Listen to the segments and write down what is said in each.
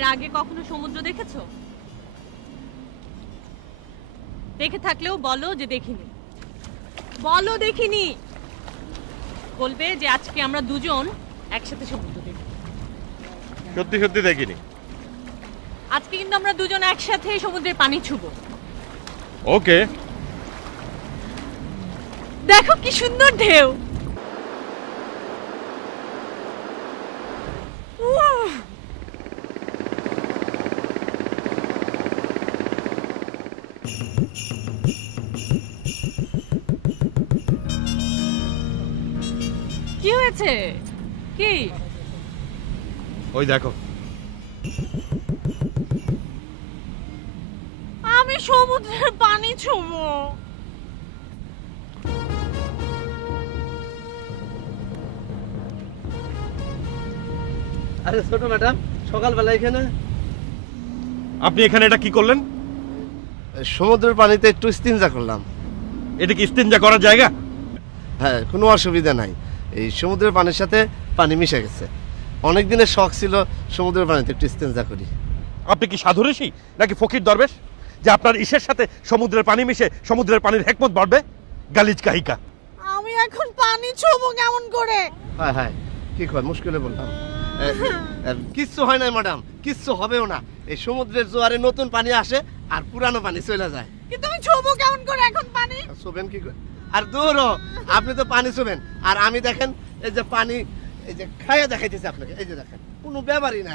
এর আগে কখনো সমুদ্র দেখেছো? দেখে থাকলেও বলো যে দেখিনি। বলো দেখিনি। বলবে যে আজকে আমরা দুজন একসাথে সমুদ্র দেখব। সত্যি সত্যি দেখিনি। আজকে কিন্তু আমরা দুজন একসাথে সমুদ্রের পানি ছুবো। ওকে। দেখো কি সুন্দর ঢেউ। কি হয়েছে? কি? ওই দেখো। আমি সমুদ্রের পানি ছুবো। আরে ছোট ম্যাডাম, সকালবেলা এখানে? আপনি এখানে এটা কি করলেন? সমুদ্রের পানিতে একটু ইস্তিনজা করলাম। এটা কি ইস্তিনজা করার জায়গা? হ্যাঁ, কোনো অসুবিধা নাই। এই সমুদ্রের পানির সাথে পানি মিশে গেছে। অনেক দিনের শখ ছিল সমুদ্রের পানিতে একটু ইস্তিনজা করি। আপনি কি সাধু ঋষি নাকি ফকির দরবেশ যে আপনার ইসের সাথে সমুদ্রের পানি মিশে সমুদ্রের পানির হেকমত বাড়বে? গালিজ কাহিকা। আমি এখন পানি ছুবো কেমন করে? হ্যাঁ হ্যাঁ, কি কয়, মুশকিলে বললাম। কিচ্ছু হয় না ম্যাডাম, কিচ্ছু হবেও না। এই সমুদ্রের জোয়ারে নতুন পানি আসে আর পুরানো পানি চলে যায়। কিন্তু আমি ছুবো কেমন করে এখন পানি? ছুবেন কি করে? আর দূর আপনি তো পানি ছুবেন, আর আমি দেখেন এই যে পানি, এই যে খাইয়া দেখাইতেছি আপনাকে। এই যে দেখেন, কোনো ব্যাপারই না।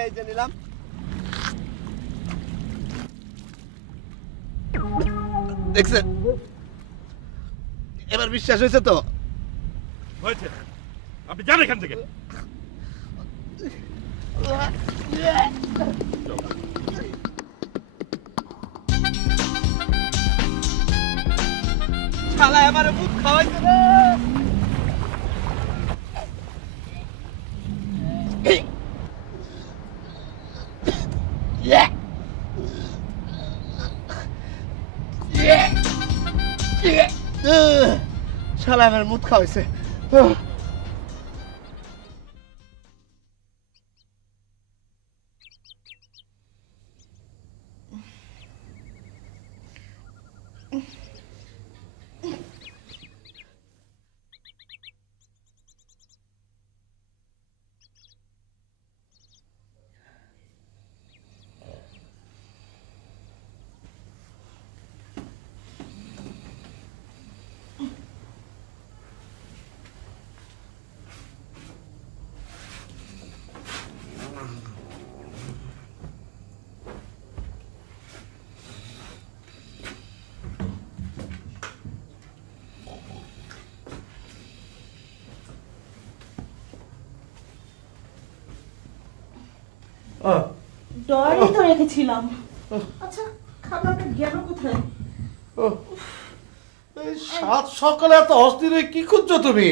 এই যে নিলাম। দেখছেন? এবার বিশ্বাস হয়েছে তো? হয়েছে। আপনি যান এখান থেকে। শালা এবারে মুখ খাওয়াইছে রে। শালা আমার মুখ খাওয়াইছে। ডয়ারি তো রেখেছিলাম। আচ্ছা, খাবারটা গেল কোথায়? এই সাত সকালে এত অস্থির হয়ে কি করছো তুমি?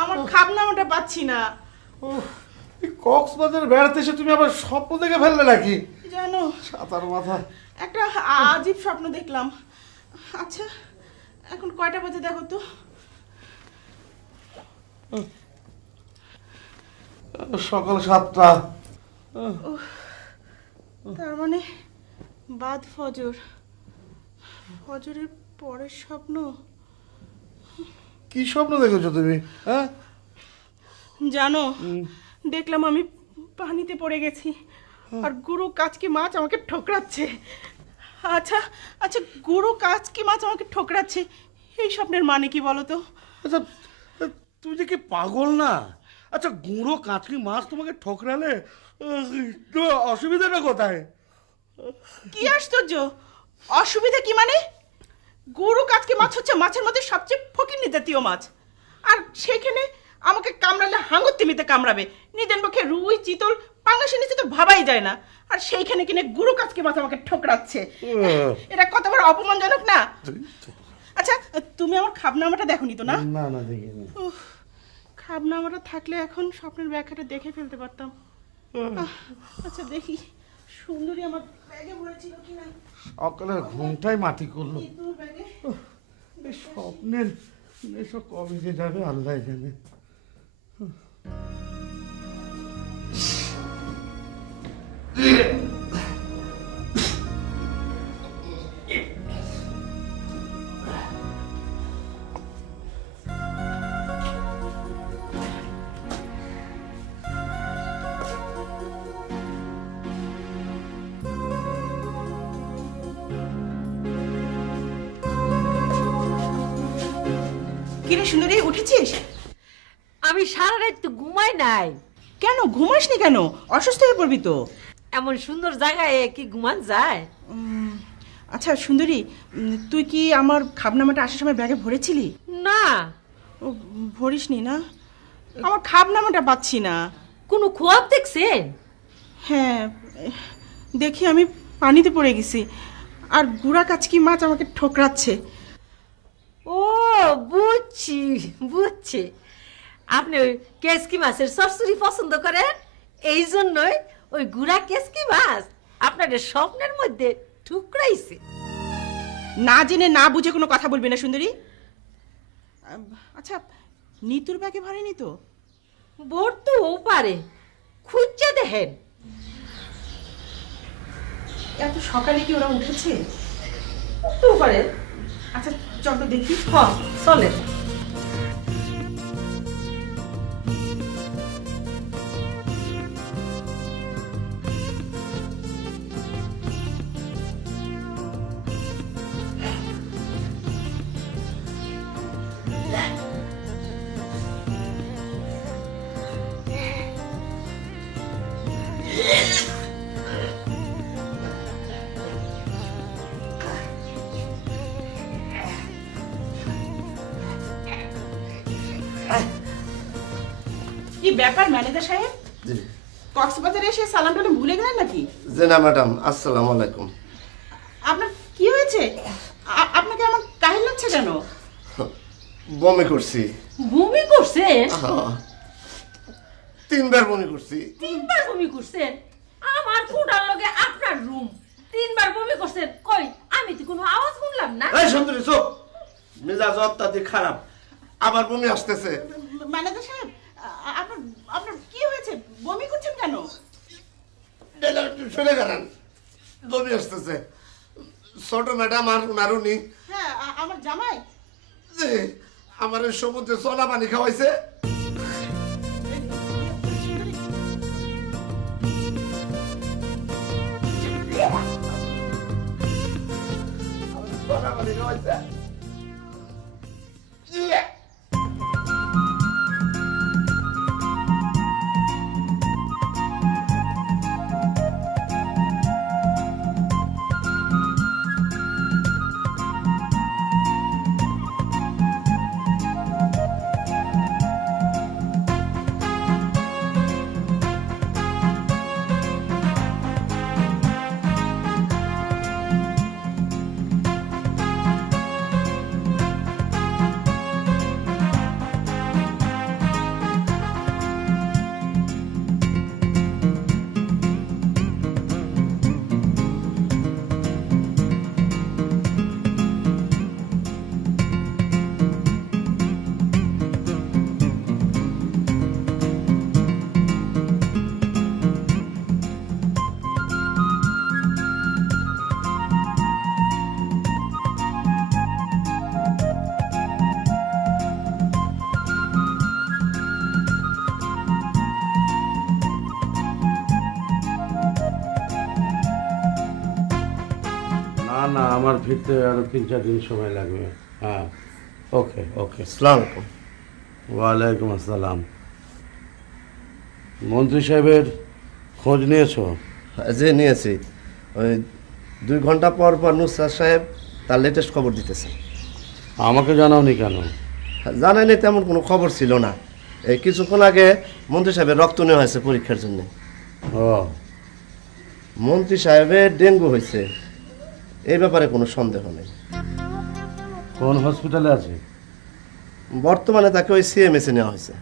আমার খাবনামাটা পাচ্ছি না। কক্সবাজার বেড়াতে এসে তুমি আবার স্বপ্ন দেখে ফেললে নাকি? জানো, সাতার মাথা একটা আজীব স্বপ্ন দেখলাম। আচ্ছা, এখন কয়টা বাজে দেখো তো? সকাল 7টা। তার মানে বাদ ফজর, ফজরের পরের স্বপ্ন। কি স্বপ্ন দেখেছো তুমি? হ্যাঁ জানো, দেখলাম আমি পানিতে পড়ে গেছি আর গুরু কাচকি মাছ আমাকে ঠোকরাচ্ছে। আচ্ছা আচ্ছা, গুরু কাচকি মাছ আমাকে ঠোকরাচ্ছে, এই স্বপ্নের মানে কি বলো তো? আচ্ছা, তুমি যে কি পাগল না? আচ্ছা, গুঁড়ো কাঁচকি মাছ তোমাকে ঠকরালে তো অসুবিধাটা কোথায়? কি আশ্চর্য! অসুবিধা কি মানে? গুরু কাচকি মাছ হচ্ছে মাছের মধ্যে সবচেয়ে ফকিন্নি জাতীয় মাছ, আর সেখানে আমাকে কামড়ালে হাঙর তিমিতে কামড়াবে। নিজের পক্ষে রুই চিতল পাঙ্গাসের নিচে তো ভাবাই যায় না, আর সেইখানে কিনে গুরু কাচকি মাছ আমাকে ঠোকরাচ্ছে। এটা কত বড় অপমানজনক না? আচ্ছা, তুমি আমার খাবনামাটা দেখোনি তো? না না না, দেখিনি। খাবনামাটা থাকলে এখন স্বপ্নের ব্যাখ্যাটা দেখে ফেলতে পারতাম। আচ্ছা দেখি সুন্দরী আমার ব্যাগে ভরেছিল কিনা। সকালের ঘুমটাই মাটি করলো। এই স্বপ্নের এসব কবে যে যাবে আল্লাহ জানে। কিরে সুন্দরী, উঠেছিস? আমি সারা রাত তো ঘুমাই নাই। কেন ঘুমাসনি কেন? অসুস্থ হয়ে পড়বি তো। এমন সুন্দর জায়গায় কি ঘুমান যায়? আচ্ছা সুন্দরী, তুই কি আমার খাবনামাটা আসার সময় ব্যাগে ভরেছিলি? না। ও, ভরিসনি না? আমার খাবনামাটা পাচ্ছি না। কোনো খোয়াব দেখছেন? হ্যাঁ, দেখি আমি পানিতে পড়ে গেছি, আর গুড়া কাচকি মাছ আমাকে ঠোকরাচ্ছে। ও বুঝছি বুঝছি, আপনি ওই কেসকি মাছের চচ্চড়ি পছন্দ করেন, এই জন্যই ওই গুড়া কেসকি মাছ আপনাদের স্বপ্নের মধ্যে ঠুকরাইছে। না জেনে না বুঝে কোনো কথা বলবি না সুন্দরী। আচ্ছা, নিতুর ব্যাগে ভরেনি তো? ভরতেও পারে, খুঁজছে দেখেন। এত সকালে কি ওরা উঠেছে? উঠতেও পারে। আচ্ছা চল তো দেখি। হ্যাঁ চলেন। কি ব্যাপার ম্যানেজার সাহেব? কক্সবাজারে এসে সালাম টালাম ভুলে গেলেন নাকি? জি না ম্যাডাম, আসসালামু আলাইকুম। আপনার কি হয়েছে? আপনাকে আমার কাহিল লাগছে কেন? বমি করছি। বমি করছেন? হ্যাঁ, 3 বার বমি করছি। 3 বার বমি করছেন? আমার ফুটার লগে আপনার রুম, 3 বার বমি করছেন? কই আমি তো কোনো আওয়াজ শুনলাম না। এই সুন্দরী চুপ, মেজাজ অত্যাধিক খারাপ, আবার বমি আসতেছে। ম্যানেজার সাহেব, আপনার আপনার কি হয়েছে? বমি করছেন কেন? শুনে গেলেন, বমি আসতেছে। ছোট ম্যাডাম আর উনার উনি, হ্যাঁ, আমার জামাই। জি, আমার ওই সমুদ্রে চলা পানি খাওয়াইছে। চলা পানি খাওয়াইছে। না, আমার ফিরতে আরো 3-4 দিন সময় লাগবে। হ্যাঁ, ওকে ওকে। আসসালামু আলাইকুম। ওয়ালাইকুম আসসালাম। মন্ত্রী সাহেবের খোঁজ নিয়েছো? যে নিয়েছি, ওই 2 ঘন্টা পর পর নুসরাত সাহেব তার লেটেস্ট খবর দিতেছে। আমাকে জানাওনি কেন? জানাইনি, তেমন কোনো খবর ছিল না। এই কিছুক্ষণ আগে মন্ত্রী সাহেবের রক্ত নেওয়া হয়েছে পরীক্ষার জন্য। ও, মন্ত্রী সাহেবের ডেঙ্গু হয়েছে, এই ব্যাপারে কোনো সন্দেহ নেই। কোন হসপিটালে আছে? বর্তমানে তাকে ওই সিএমএসে নেওয়া হয়েছে।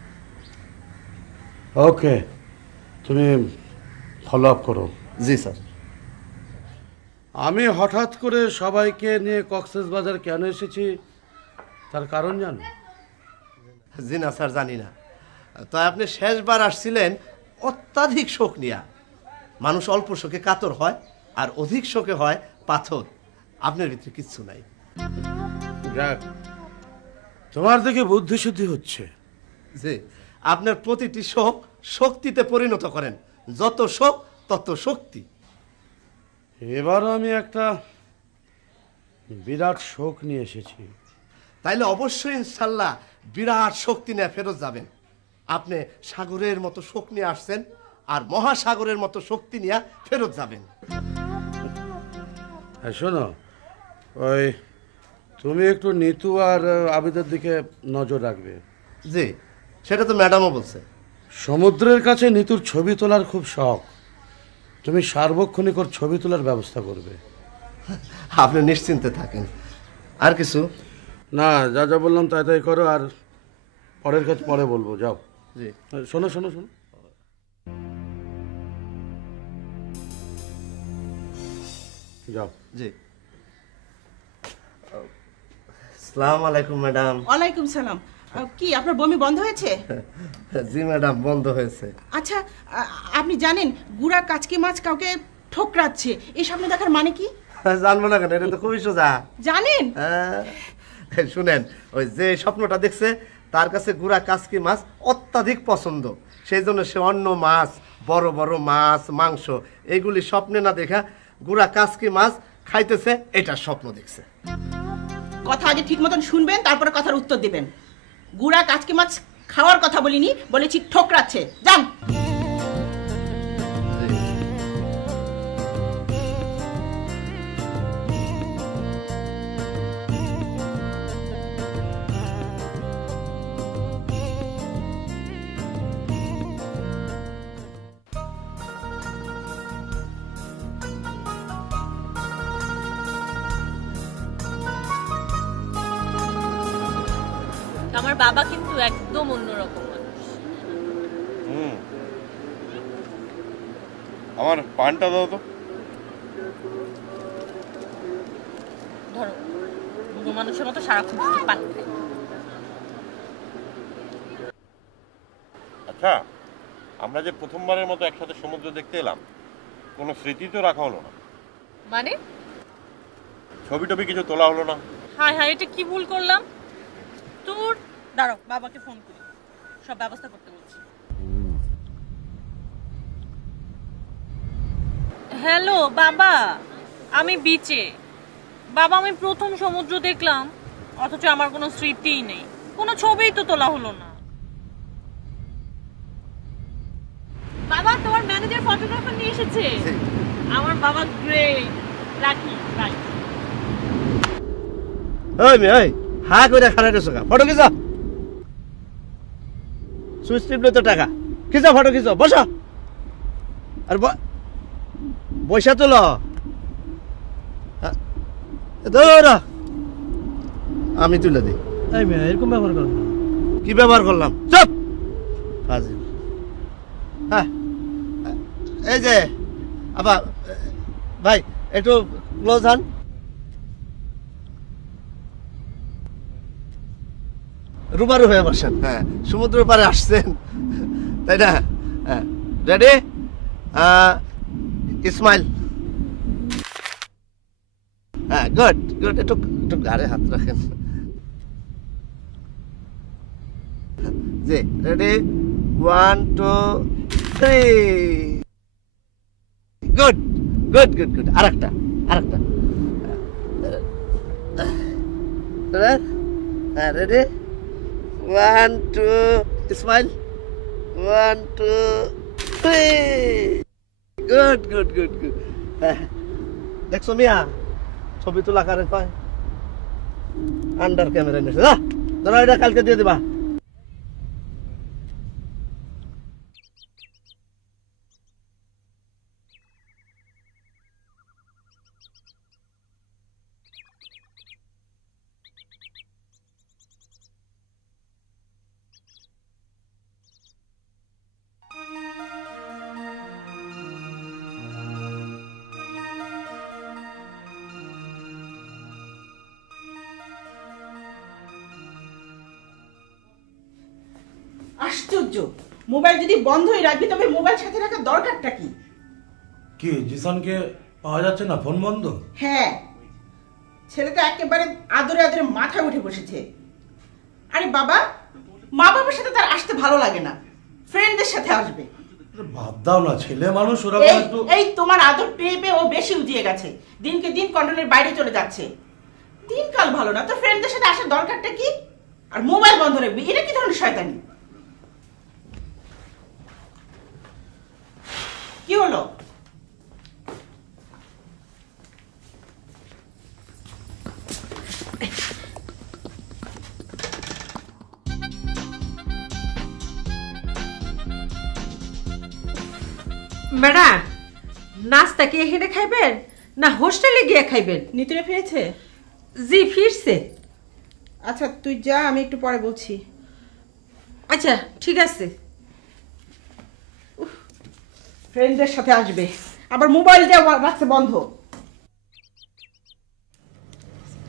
ওকে, তুমি ফলো আপ করো। জি স্যার। আমি হঠাৎ করে সবাইকে নিয়ে কক্সবাজার কেন এসেছি তার কারণ জানো? জি না স্যার, জানি না। তো আপনি শেষবার আসছিলেন অত্যাধিক শোক নিয়া। মানুষ অল্প শোকে কাতর হয় আর অধিক শোকে হয় পাথর। আপনার ভিতরে কিচ্ছু নাই। যাক, তোমার দেখে বুদ্ধি শুদ্ধি হচ্ছে। যে আপনার প্রতিটি শোক শক্তিতে পরিণত করেন, যত শোক তত শক্তি। এবারও আমি একটা বিরাট শোক নিয়ে এসেছি। তাইলে অবশ্যই ইনশাল্লাহ বিরাট শক্তি নিয়ে ফেরত যাবেন। আপনি সাগরের মতো শোক নিয়ে আসছেন, আর মহাসাগরের মতো শক্তি নিয়ে ফেরত যাবেন। হ্যাঁ শোনো, ওই তুমি একটু নিতু আর আবিদের দিকে নজর রাখবে। জি, সেটা তো ম্যাডামও বলছে। সমুদ্রের কাছে নিতুর ছবি তোলার খুব শখ, তুমি সার্বক্ষণিক ওর ছবি তোলার ব্যবস্থা করবে। আপনি নিশ্চিন্তে থাকেন। আর কিছু না, যা যা বললাম তাই তাই করো, আর পরের কাজ পরে বলবো। যাও। জি, শোনো শোনো শোনো, যাও। জি। আসসালামু আলাইকুম ম্যাডাম। ওয়ালাইকুম সালাম। কি আপনার বমি বন্ধ হয়েছে? জি ম্যাডাম, বন্ধ হয়েছে। আচ্ছা, আপনি জানেন গুড়া কাচকি মাছ কাউকে ঠোকরাচ্ছে, এই স্বপ্ন দেখার মানে কি? জানবো না কেন, এটা তো খুবই সোজা। জানেন? শুনেন, ওই যে স্বপ্নটা দেখছে তার কাছে গুড়া কাচকি মাছ অত্যাধিক পছন্দ, সেই জন্য সে অন্য মাছ, বড় বড় মাছ, মাংস এইগুলি স্বপ্নে না দেখা গুড়া কাচকি মাছ খাইতেছে, এটা স্বপ্ন দেখছে। কথা আগে ঠিক মতন শুনবেন, তারপরে কথার উত্তর দিবেন। গুড়া কাচকি মাছ খাওয়ার কথা বলিনি, বলেছি ঠোকরাচ্ছে। যান। আমার বাবা কিন্তু একদম অন্যরকম মানুষ। আমার পানটা দাও তো। ধরো, বুড়ো মানুষের মতো সারাক্ষণ শুধু পান খায়। আচ্ছা, আমরা যে প্রথমবারের মতো একসাথে সমুদ্র দেখতে এলাম, কোনো স্মৃতি তো রাখা হলো না। মানে ছবি টবি কিছু তোলা হলো না। হায় হায়, এটা কি ভুল করলাম? তোর দাঁড়াও, বাবাকে ফোন করি, সব ব্যবস্থা করতে বলছি। হ্যালো বাবা, আমি বিচে। বাবা, আমি প্রথম সমুদ্র দেখলাম, অথচ আমার কোনো স্মৃতিই নেই, কোনো ছবিই তো তোলা হলো না। বাবা, তোমার ম্যানেজার ফটোগ্রাফার নিয়ে এসেছে। আমার বাবা গ্রেট। রাখি, বাই। ওই মেয়ে, ওই হা করে খারাপ রেছো, ফটো খিচা। সুইচ টিপলে তো টাকা। খিচা ফটো, খিচো, বসো। আর পয়সা তোলো। আমি তুলে দিই। এরকম ব্যবহার করো না। কি ব্যবহার করলাম? চুপ। হ্যাঁ, এই যে আবার ভাই একটু ক্লোজ হন। রুবারু হয়ে বসেন। হ্যাঁ, সমুদ্রের পাড়ে আসছেন, তাই না? হ্যাঁ, রেডি? ইসমাইল। হ্যাঁ, গুড গুড। একটু একটু ঘাড়ে হাত রাখেন। জি, ready? 1 2 3। Good good good good. আরেকটা আরেকটা। হ্যাঁ, ready? 1 2 smile. 1 2 3। Good good good good. দেখছো মিয়া, ছবি তোলা কারে কয়? আন্ডার ক্যামেরা নিয়েছে। ধরো, এটা কালকে দিয়ে দিবা। আশ্চর্য, মোবাইল যদি বন্ধই রাখবি তবে মোবাইল সাথে রাখার দরকারটা কি? কি জিসানকে পাওয়া যাচ্ছে না, ফোন বন্ধ? হ্যাঁ, ছেলেটা একেবারে আদরে আদরে মাথায় উঠে বসেছে। আরে বাবা, মা বাবার সাথে তার আসতে ভালো লাগে না, ফ্রেন্ডদের সাথে আসবে। বাদ দাও না, ছেলে মানুষ, ওরা একটু। এই তোমার আদর পেয়ে পেয়ে ও বেশি উজিয়ে গেছে, দিনকে দিন কন্ট্রোলের বাইরে চলে যাচ্ছে। দিনকাল ভালো না তো, ফ্রেন্ডদের সাথে আসার দরকারটা কি? আর মোবাইল বন্ধ রাখবি, এটা কি ধরনের শয়তানি? কি হলো? ম্যাডাম, নাস্তা কি এখানে খাইবেন না হোস্টেলে গিয়ে খাইবেন? নিতুরে ফিরেছে? জি ফিরছে। আচ্ছা তুই যা, আমি একটু পরে বলছি। আচ্ছা ঠিক আছে। ফ্রেন্ডদের সাথে আসবে, আবার মোবাইল দেওয়া রাখছে বন্ধ।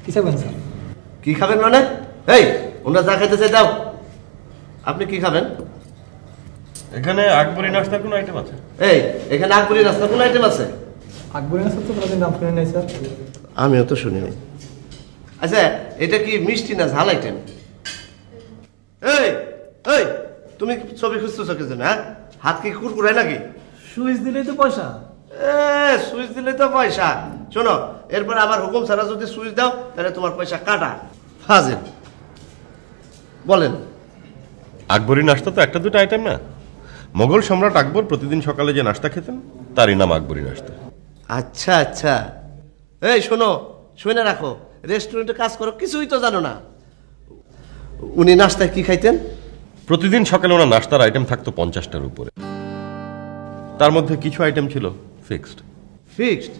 কি চাইবেন স্যার? কি খাবেন মানে? এই ওনারা যা খাইতে চাই দাও। আপনি কি খাবেন? এখানে আকবরি নাস্তার কোনো আইটেম আছে? এই এখানে আকবরি নাস্তার কোনো আইটেম আছে? আকবরী নাস্তা তো কোনোদিন নাম শুনে নাই স্যার। আমিও তো শুনিনি। আচ্ছা এটা কি মিষ্টি না ঝাল আইটেম? এই এই তুমি ছবি খুঁজতেছো কি জন্য? হ্যাঁ, হাত কি কুরকুরায় নাকি? সুইচ দিলেই তো পয়সা। সুইচ দিলে তো পয়সা। শোনো, এরপর আমার হুকুম ছাড়া যদি সুইচ দাও তাহলে তোমার পয়সা কাটা। ফাজিল। বলেন। আকবরি নাস্তা তো একটা দুটো আইটেম না। মোগল সম্রাট আকবর প্রতিদিন সকালে যে নাস্তা খেতেন তারই নাম আকবরি নাস্তা। আচ্ছা আচ্ছা। এই শোনো, শুনে রাখো, রেস্টুরেন্টে কাজ করো, কিছুই তো জানো না। উনি নাস্তায় কি খাইতেন? প্রতিদিন সকালে ওনার নাস্তার আইটেম থাকতো 50টার উপরে। তার মধ্যে কিছু আইটেম ছিল ফিক্সড। ফিক্সড?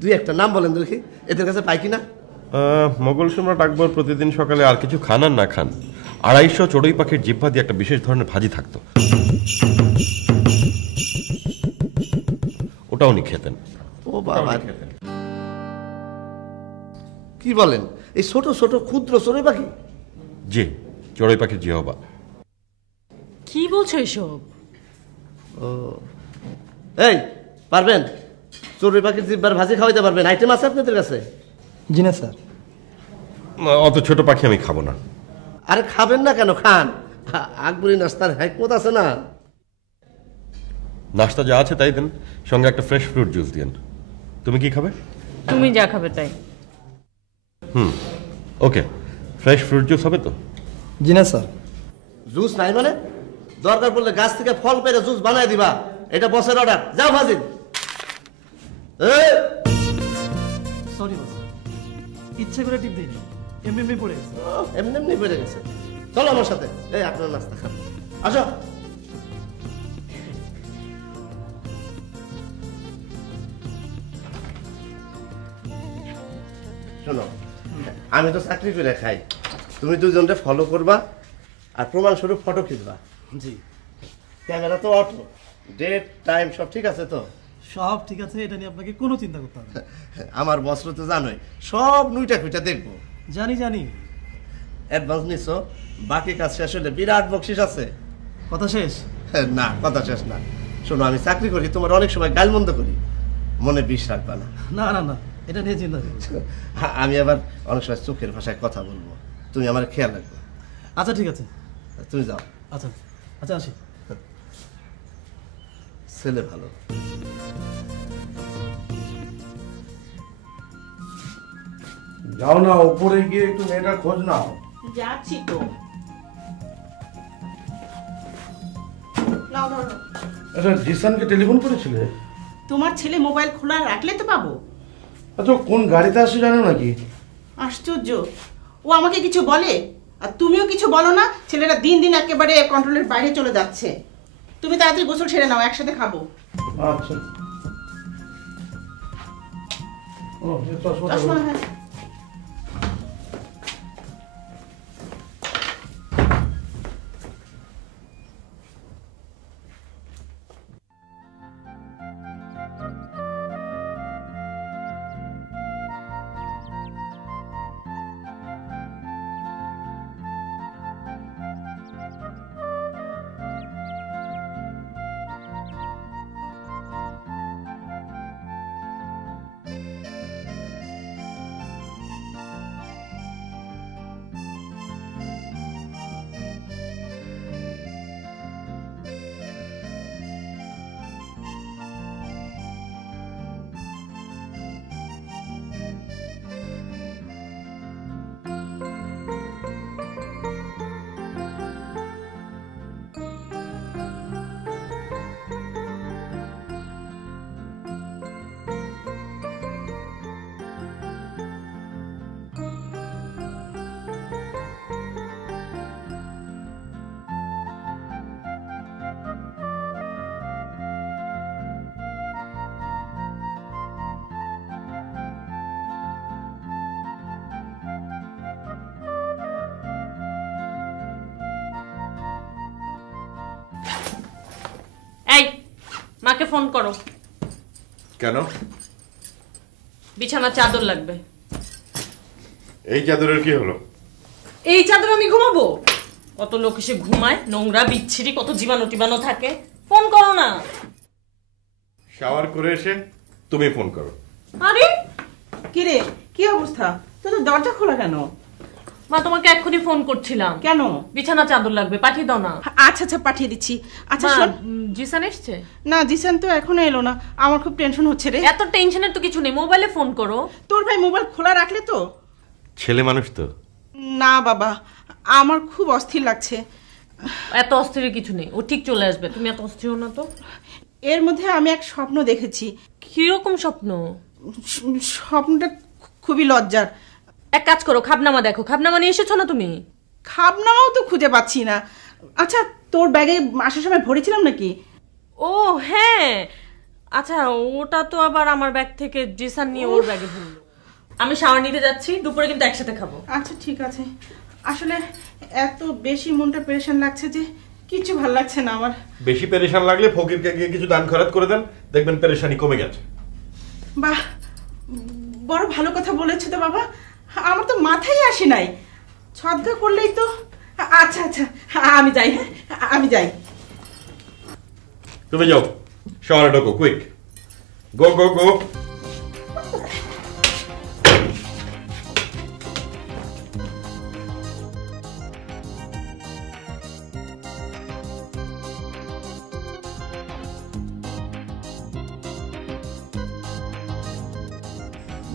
দুই একটা নাম বলেন দেখি, এদের কাছে পাই কিনা। মোগল সম্রাট আকবর প্রতিদিন সকালে আর কিছু খান আর না খান 250 চড়ুই পাখির জিহ্বা দিয়ে একটা বিশেষ ধরনের ভাজি থাকতো, ওটা উনি খেতেন। ও বাবা, কি বলেন? এই ছোট ছোট ক্ষুদ্র চড়ুই পাখি? জি, চড়ুই পাখির জিহ্বা। কি বলছো এসব? এই পারবেন চড়ুই পাখির জিহ্বার ভাজি খাওয়াইতে পারবেন? আইটেম আছে আপনাদের কাছে? জি না স্যার। অত ছোট পাখি আমি খাবো না। আরে খাবেন না কেন, খান। আকবরি নাস্তার হিকমত আছে না। নাস্তা যা আছে তাই দেন, সঙ্গে একটা ফ্রেশ ফ্রুট জুস দিন। তুমি কি খাবে? তুমি যা খাবে তাই। ওকে, ফ্রেশ ফ্রুট জুস হবে তো? জি না স্যার। জুস নাই মানে? দরকার পড়লে গাছ থেকে ফল পেরে জুস বানাই দিবা, এটা বসের অর্ডার। যাও ফাজিল। সরি বস, ইচ্ছে করে টিপ দিইনি, এমনি এমনি পড়ে গেছে। এমনি এমনি বেড়ে গেছে। চলো আমার সাথে, এই আপনার নাস্তা খান, আসো। শোনো, আমি তো চাকরি করে খাই, তুমি দুজনকে ফলো করবা আর প্রমাণস্বরূপ ফটো খিচবা। জি ক্যামেরা তো অটো, ডেট টাইম সব ঠিক আছে তো? সব ঠিক আছে, এটা নিয়ে আপনাকে কোনো চিন্তা করতে হবে না। আমার বস্ত্র তো জানোই, সব নুইটা খুঁটা দেখবো। জানি জানি। অ্যাডভান্স নিছো, বাকি কাজ শেষ হলে বিরাট বকশিস আছে। কথা শেষ? না, কথা শেষ না। শোনো, আমি চাকরি করি, তোমার অনেক সময় গালমন্দ করি, মনে বিষ রাখবা না। না না না, এটা নিয়ে চিন্তা নেই। আমি আবার অনেক সময় চোখের ভাষায় কথা বলবো, তুমি আমার খেয়াল রাখবে। আচ্ছা ঠিক আছে। তুমি যাও। আচ্ছা আচ্ছা, আসি। ছেলে ভালো। যাও না, উপরে গিয়ে একটু মেয়েটার খোঁজ নাও। যাচ্ছি তো। নাও ধরো। আচ্ছা, জিসানকে টেলিফোন করেছিলে? তোমার ছেলে মোবাইল খোলা রাখলে তো পাবো। আচ্ছা, কোন গাড়িতে আসছে জানো নাকি? আশ্চর্য, ও আমাকে কিছু বলে আর তুমিও কিছু বলো না। ছেলেটা দিন দিন একেবারে কন্ট্রোলের বাইরে চলে যাচ্ছে। তুমি তাড়াতাড়ি গোসল ছেড়ে নাও, একসাথে খাবো। আচ্ছা। ও, চশমাটা চশমা, হ্যাঁ। মাকে ফোন করো। কেন? বিছানা চাদর লাগবে। এই চাদরের কি হলো? এই চাদর আমি ঘুমাবো? কত লোক এসে ঘুমায়, নোংরা বিচ্ছিরি, কত জীবাণু টিবাণু থাকে। ফোন করো না। শাওয়ার করে এসে তুমি ফোন করো। আরে কি রে, কি অবস্থা? তোর দরজা খোলা কেন? মা তোমাকে এক্ষুনি ফোন করছিলাম। কেন? বিছানা চাদর লাগবে, পাঠিয়ে দাও না। আচ্ছা আচ্ছা, পাঠিয়ে দিচ্ছি। আচ্ছা মা, শোন। জিসান এসছে? না, জিসান তো এখনো এলো না। আমার খুব টেনশন হচ্ছে রে। এত টেনশনের তো কিছু নেই, মোবাইলে ফোন করো। তোর ভাই মোবাইল খোলা রাখলে তো? ছেলে মানুষ তো। না বাবা, আমার খুব অস্থির লাগছে। এত অস্থিরের কিছু নেই, ও ঠিক চলে আসবে। তুমি এত অস্থির হও না তো। এর মধ্যে আমি এক স্বপ্ন দেখেছি। কিরকম স্বপ্ন? স্বপ্নটা খুবই লজ্জার। এক কাজ করো, খাবনামা দেখো। খাবনামা নিয়ে এসেছো না তুমি? খাবনামাও তো খুঁজে পাচ্ছি না। আচ্ছা, তোর ব্যাগে আসার সময় ভরেছিলাম নাকি? ও হ্যাঁ, আচ্ছা ওটা তো আবার আমার ব্যাগ থেকে জিসান নিয়ে ওর ব্যাগে ভরলো। আমি শাওয়ার নিতে যাচ্ছি, দুপুরে কিন্তু একসাথে খাবো। আচ্ছা ঠিক আছে। আসলে এত বেশি মনটা পেরেশান লাগছে যে কিছু ভাল লাগছে না আমার। বেশি পেরেশান লাগলে ফকিরকে গিয়ে কিছু দান খয়রাত করে দেন, দেখবেন পেরেশানি কমে গেছে। বাহ, বড় ভালো কথা বলেছো তো বাবা। আমার তো মাথায় আসে নাই। সদ্গা করলেই তো। আচ্ছা আচ্ছা, আমি যাই। হ্যাঁ, আমি যাই। তুমি যাও, শাওয়ারে ঢোকো, কুইক। গো গো গো।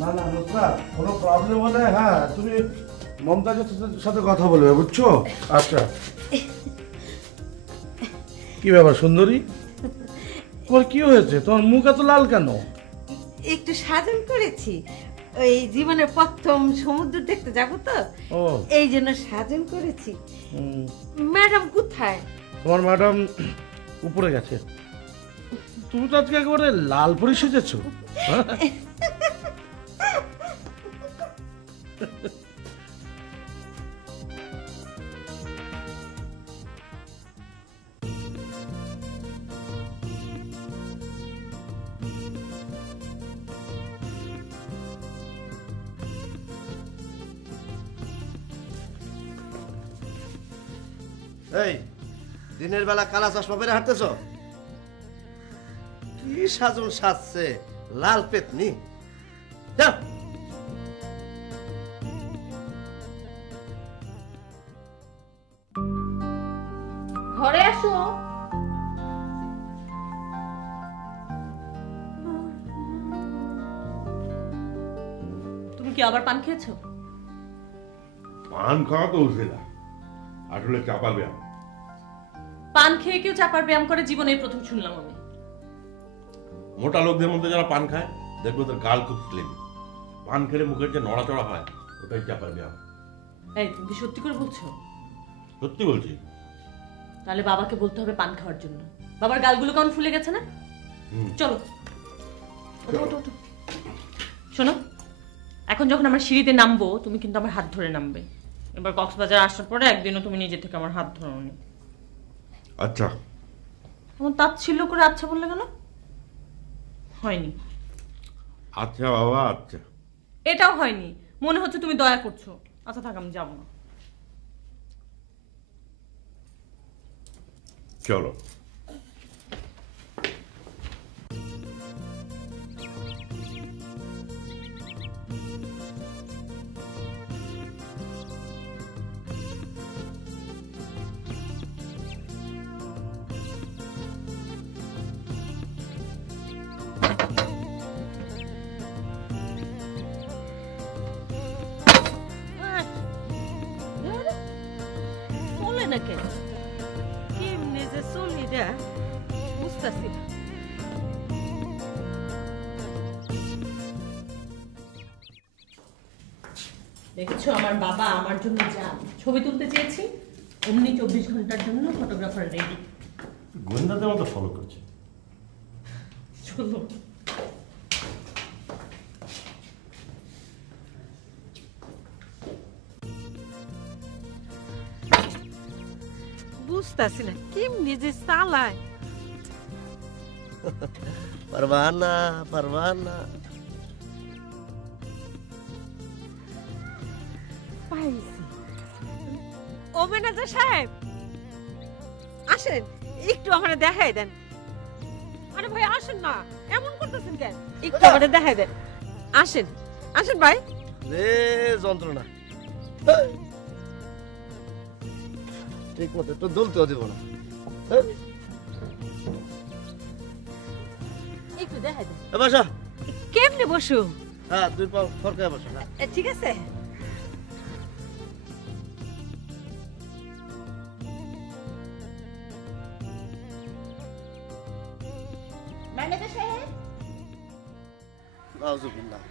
না না নুসরাত, কোনো প্রবলেম হলে হ্যাঁ তুমি মমতাজের সাথে কথা বলবে, বুঝছো? আচ্ছা। কি ব্যাপার সুন্দরী, তোমার কি হয়েছে? তোমার মুখ এত লাল কেন? একটু সাজন করেছি, ওই জীবনের প্রথম সমুদ্র দেখতে যাবো তো, ও এই জন্য সাজন করেছি। ম্যাডাম কোথায়? তোমার ম্যাডাম উপরে গেছে। তুমি তো আজকে একেবারে লাল পরি সেজেছো। এই দিনের বেলা কালা চশমা পরে হাঁটতেছ? কি সাজন সাজছে, লাল পেতনি। যাও। ঘরে আসো। তুমি কি আবার পান খেয়েছো? পান খাওয়া তো উঠে না, আসলে চাপার ব্যায়াম। পান খেয়ে কেউ চাপার ব্যায়াম করে জীবনে প্রথম শুনলাম আমি। মোটা লোকদের মধ্যে যারা পান খায় দেখবে ওদের গাল খুব স্লিম। পান খেলে মুখের যে নড়াচড়া হয় ওটাই চাপার ব্যায়াম। এই তুমি কি সত্যি করে বলছো? সত্যি বলছি। তাহলে বাবাকে বলতে হবে পান খাওয়ার জন্য। বাবার গালগুলো কেমন ফুলে গেছে না? চলো ওঠো, ওঠো, ওঠো। শোনো, এখন যখন আমরা সিঁড়িতে নামবো তুমি কিন্তু আমার হাত ধরে নামবে। এবার কক্সবাজার আসার পরে একদিনও তুমি নিজে থেকে আমার হাত ধরোনি। আচ্ছা। আমার তাচ্ছিল্য করে আচ্ছা বললে কেন? হয়নি। আচ্ছা বাবা, আচ্ছা। এটাও হয়নি, মনে হচ্ছে তুমি দয়া করছো। আচ্ছা থাক, আমি যাবো না। চলো। চলে না কেন? কেমনে যে চলি রে বুঝতেছি না। দেখেছো আমার বাবা আমার জন্য যা ছবি তুলতে চেয়েছি অমনি 24 ঘন্টার জন্য ফটোগ্রাফার রেডি। গোয়েন্দাদের মতো ফলো করছে। চলো। বুঝতেছি না কেমনে যে চালায়। পারবানা পারবানা। ও ম্যানেজার সাহেব আসেন, একটু আমারে দেখাই দেন। আরে ভাই আসেন না, এমন করতেছেন কেন? একটু আমারে দেখাই দেন। আসেন আসেন ভাই। রে যন্ত্রণা, ঠিক মতো তো দুলতেও দিব না। একটু দেখাই দেন। বসো। কেমনে বসু? হ্যাঁ, 2 পা ফরকায় বসো। ঠিক আছে। ম্যানেজার সাহেব, নাউজুবিল্লাহ।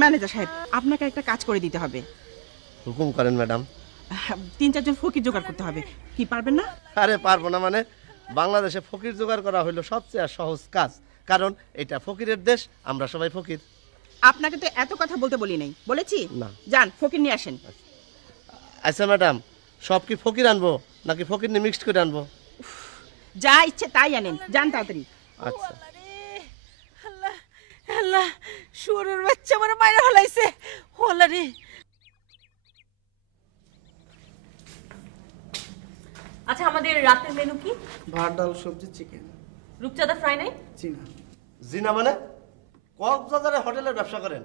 ম্যানেজার সাহেব, আপনাকে একটা কাজ করে দিতে হবে। হুকুম করেন ম্যাডাম। 3-4 জন ফকির জোগাড় করতে হবে। কি পারবেন না? আরে পারবো না মানে, বাংলাদেশে ফকির জোগাড় করা হলো সবচেয়ে সহজ কাজ, কারণ এটা ফকিরের দেশ, আমরা সবাই ফকির। আপনাকে তো এত কথা বলতে বলি নাই, বলেছি? না। যান ফকির নিয়ে আসেন। আচ্ছা ম্যাডাম, সব কি ফকির আনবো নাকি ফকির নিয়ে মিক্সড করে আনবো? যা ইচ্ছে তাই আনেন, যান তাড়াতাড়ি। আচ্ছা। আল্লাহ আল্লাহ, শুয়োরের বাচ্চা আমার মায়ের হলাইছে। হোলা রে। আচ্ছা, আমাদের রাতের মেনু কি? ভাত, ডাল, সবজি, চিকেন। রূপচাঁদা ফ্রাই নাই? জি না। জিনা মানে কক্সবাজারে হোটেলের ব্যবসা করেন,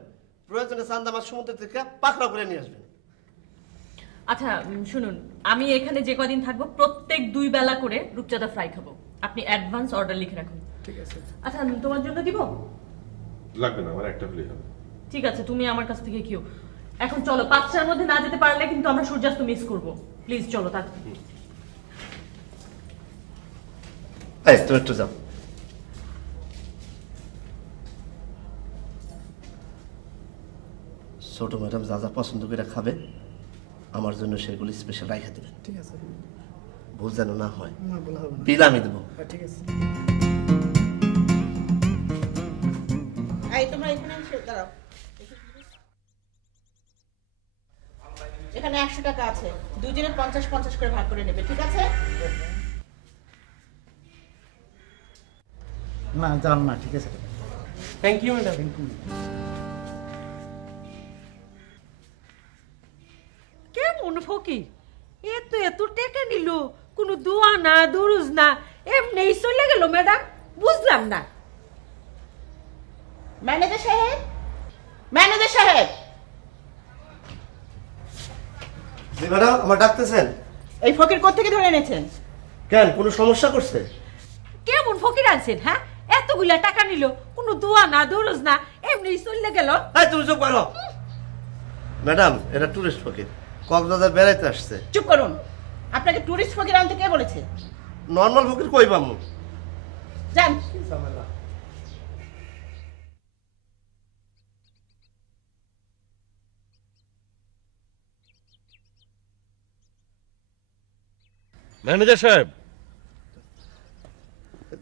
প্রয়োজনে চান্দা মাছ সমুদ্র থেকে পাকড়া করে নিয়ে আসবেন। আচ্ছা শুনুন, আমি এখানে যে কদিন থাকবো প্রত্যেক 2 বেলা করে রূপচাঁদা ফ্রাই খাবো। আপনি অ্যাডভান্স অর্ডার লিখে রাখুন। ঠিক আছে। আচ্ছা, তোমার জন্য দিব? লাগবে না, আমার একটা হলেই হবে। ঠিক আছে, তুমি আমার কাছ থেকে কিও। এখন চলো, 5টার মধ্যে না যেতে পারলে কিন্তু আমরা সূর্যাস্ত মিস করব। প্লিজ চলো তাড়াতাড়ি। এই তুমি একটু যাও। ছোট ম্যাডাম যা যা পছন্দ করে খাবে আমার জন্য সেগুলি স্পেশাল রাইখা দেবেন। ঠিক আছে। ভুল যেন না হয়। না বলা হবে না। বিল আমি দেবো। হ্যাঁ, ঠিক আছে। এই তোমরা এখানে এসে দাঁড়াও। এখানে 100 টাকা আছে, দুজনের 50-50 করে ভাগ করে নেবে, ঠিক আছে? না যান না, ঠিক আছে। Thank you madam. কেমন ফকির? এত এত টাকা নিল, কোনো দোয়া না দরুজ না, এমনি চলে গেল ম্যাডাম। বুঝলাম না। ম্যানেজার সাহেব, ম্যানেজার সাহেব, জি ম্যাডাম, আমার ডাকতেছেন? এই ফকির কোত্থেকে ধরে এনেছেন? কেন, কোনো সমস্যা করছে? কেমন ফকির আনছেন? হ্যাঁ, এতগুলা টাকা নিল, কোনো দোয়া না দরুজ না, এমনি চলে গেল। এই তুমি চুপ করো। ম্যাডাম, এটা টুরিস্ট ফকির, কক্সবাজার বেড়াইতে আসছে। চুপ করুন। আপনাকে টুরিস্ট ফকির আনতে কে বলেছে? নর্মাল ফকির কই পামু? যান। ম্যানেজার সাহেব,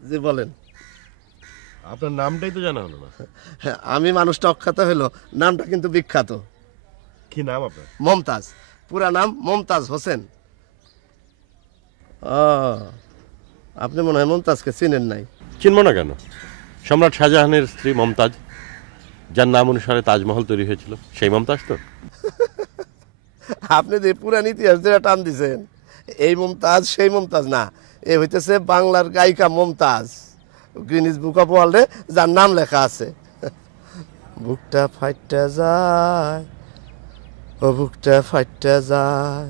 জি বলেন। আপনার নামটাই তো জানা হলো না। হ্যাঁ, আমি মানুষটা অখ্যাত হলো, নামটা কিন্তু বিখ্যাত। কি নাম আপনার? মমতাজ, পুরা নাম মমতাজ হোসেন। ও, আপনি মনে হয় মমতাজকে চিনেন নাই। চিনব না কেন? সম্রাট শাহজাহানের স্ত্রী মমতাজ, যার নাম অনুসারে তাজমহল তৈরি হয়েছিল, সেই মমতাজ তো? আপনি যে পুরান ইতিহাস যেটা টান দিছেন, এই মমতাজ সেই মমতাজ না, এ হইতেছে বাংলার গায়িকা মমতাজ, গ্রিনিজ বুক অফ ওয়ার্ল্ডে যার নাম লেখা আছে। বুকটা ফাইটটা যায়, ও বুকটা ফাইটটা যায়,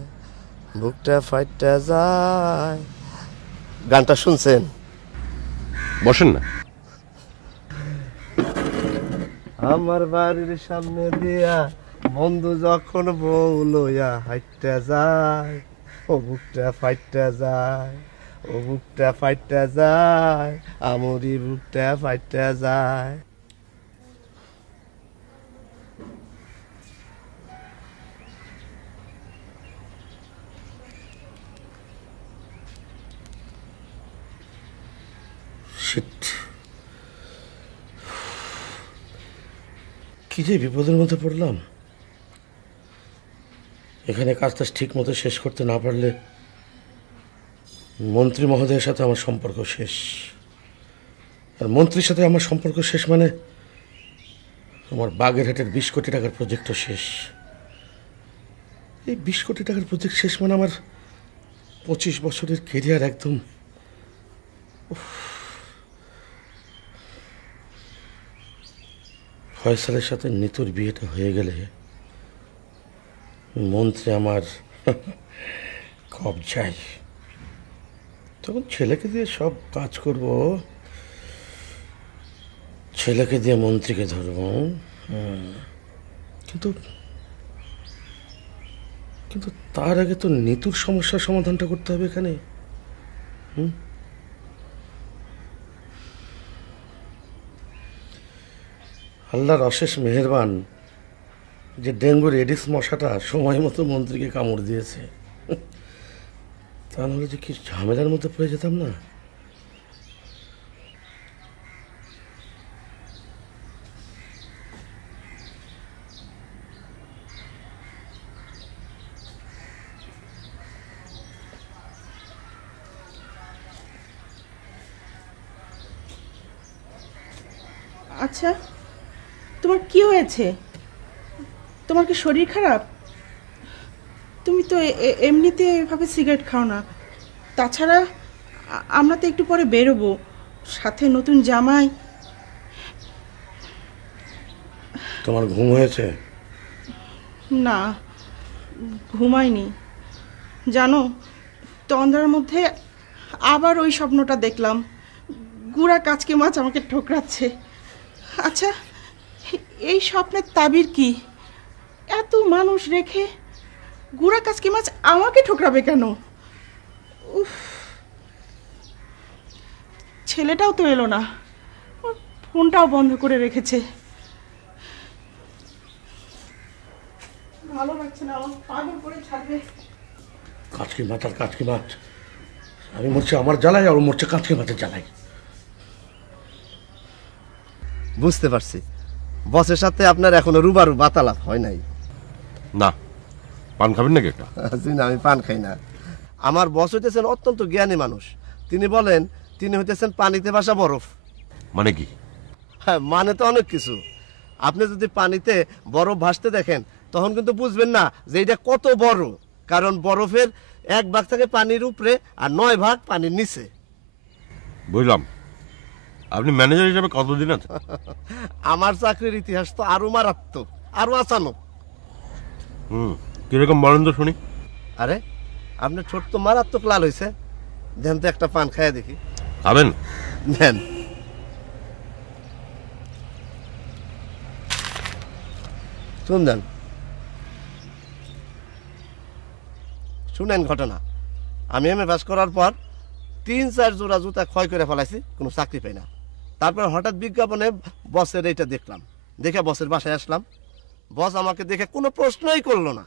বুকটা ফাইটটা যায়। গানটা শুনছেন? বসেন না। আমার বাড়ির সামনে দিয়া বন্ধু যখন বউ লইয়া হাইটটা যায়, ও বুকটা ফাইটটা যায়, ও বুকটা ফাইটটা যায়, আমরি বুকটা ফাইটটা যায়। কি যে বিপদের মধ্যে পড়লাম। এখানে কাজটা ঠিক মতো শেষ করতে না পারলে মন্ত্রী মহোদয়ের সাথে আমার সম্পর্ক শেষ। আর মন্ত্রীর সাথে আমার সম্পর্ক শেষ মানে আমার বাগেরহাটের 20 কোটি টাকার প্রজেক্টও শেষ। এই 20 কোটি টাকার প্রজেক্ট শেষ মানে আমার 25 বছরের কেরিয়ার একদম। ফয়সালের সাথে নিতুর বিয়েটা হয়ে গেলে মন্ত্রী আমার কবজায়, তখন ছেলেকে দিয়ে সব কাজ করব, ছেলেকে দিয়ে মন্ত্রীকে ধরব। কিন্তু কিন্তু তার আগে তো নিতুর সমস্যার সমাধানটা করতে হবে এখানে। আল্লাহর অশেষ মেহেরবান যে ডেঙ্গুর এডিস মশাটা সময় মতো মন্ত্রীকে কামড় দিয়েছে, তা নাহলে যে কি ঝামেলার মধ্যে পড়ে যেতাম না। আচ্ছা, তোমার কি হয়েছে? তোমার কি শরীর খারাপ? তুমি তো এমনিতে এভাবে সিগারেট খাও না। তাছাড়া আমরা তো একটু পরে বেরোবো, সাথে নতুন জামাই। তোমার ঘুম হয়েছে? না, ঘুমাইনি। জানো, তন্দ্রার মধ্যে আবার ওই স্বপ্নটা দেখলাম, গুড়া কাচকি মাছ আমাকে ঠোকরাচ্ছে। আচ্ছা, এই স্বপ্নের তাবির কি? এত মানুষ রেখে গুড়া কাচকি মাছ আমাকে ঠোকরাবে কেন? উফ, ছেলেটাও তো এলো না, ফোনটাও বন্ধ করে রেখেছে। ভালো লাগছে না, আমার পাগল করে ছাড়বে। কাচকি মাছ আর কাচকি মাছ, আমি মরছি আমার জ্বালাই, আর মরছে কাচকি মাছের জ্বালাই। বুঝতে পারছি, বসের সাথে আপনার এখনো রুবারু বাতালাপ হয় নাই। না, পান খাবেন নাকি একটা? জি না, আমি পান খাই না। আমার বস হইতেছেন অত্যন্ত জ্ঞানী মানুষ। তিনি বলেন তিনি হইতেছেন পানিতে ভাসা বরফ। মানে কি? হ্যাঁ, মানে তো অনেক কিছু। আপনি যদি পানিতে বরফ ভাসতে দেখেন তখন কিন্তু বুঝবেন না যে এটা কত বড়, কারণ বরফের 1 ভাগ থাকে পানির উপরে আর 9 ভাগ পানির নিচে। বুঝলাম। আপনি ম্যানেজার হিসেবে কতদিন আছে? আমার চাকরির ইতিহাস তো আরো মারাত্মক, আরো আচানক। কিরকম বলেন তো শুনি। আরে আপনার ছোট তো মারাত্মক লাল হয়েছে, দেন তো একটা পান খাইয়া দেখি। খাবেন? দেন। শুনলেন? শুনেন ঘটনা। আমি এমএ পাস করার পর 3-4 জোড়া জুতা ক্ষয় করে ফেলাইছি, কোনো চাকরি পাই না। তারপর হঠাৎ বিজ্ঞাপনে বসের এইটা দেখলাম, দেখে বসের বাসায় আসলাম। বস আমাকে দেখে কোনো প্রশ্নই করলো না,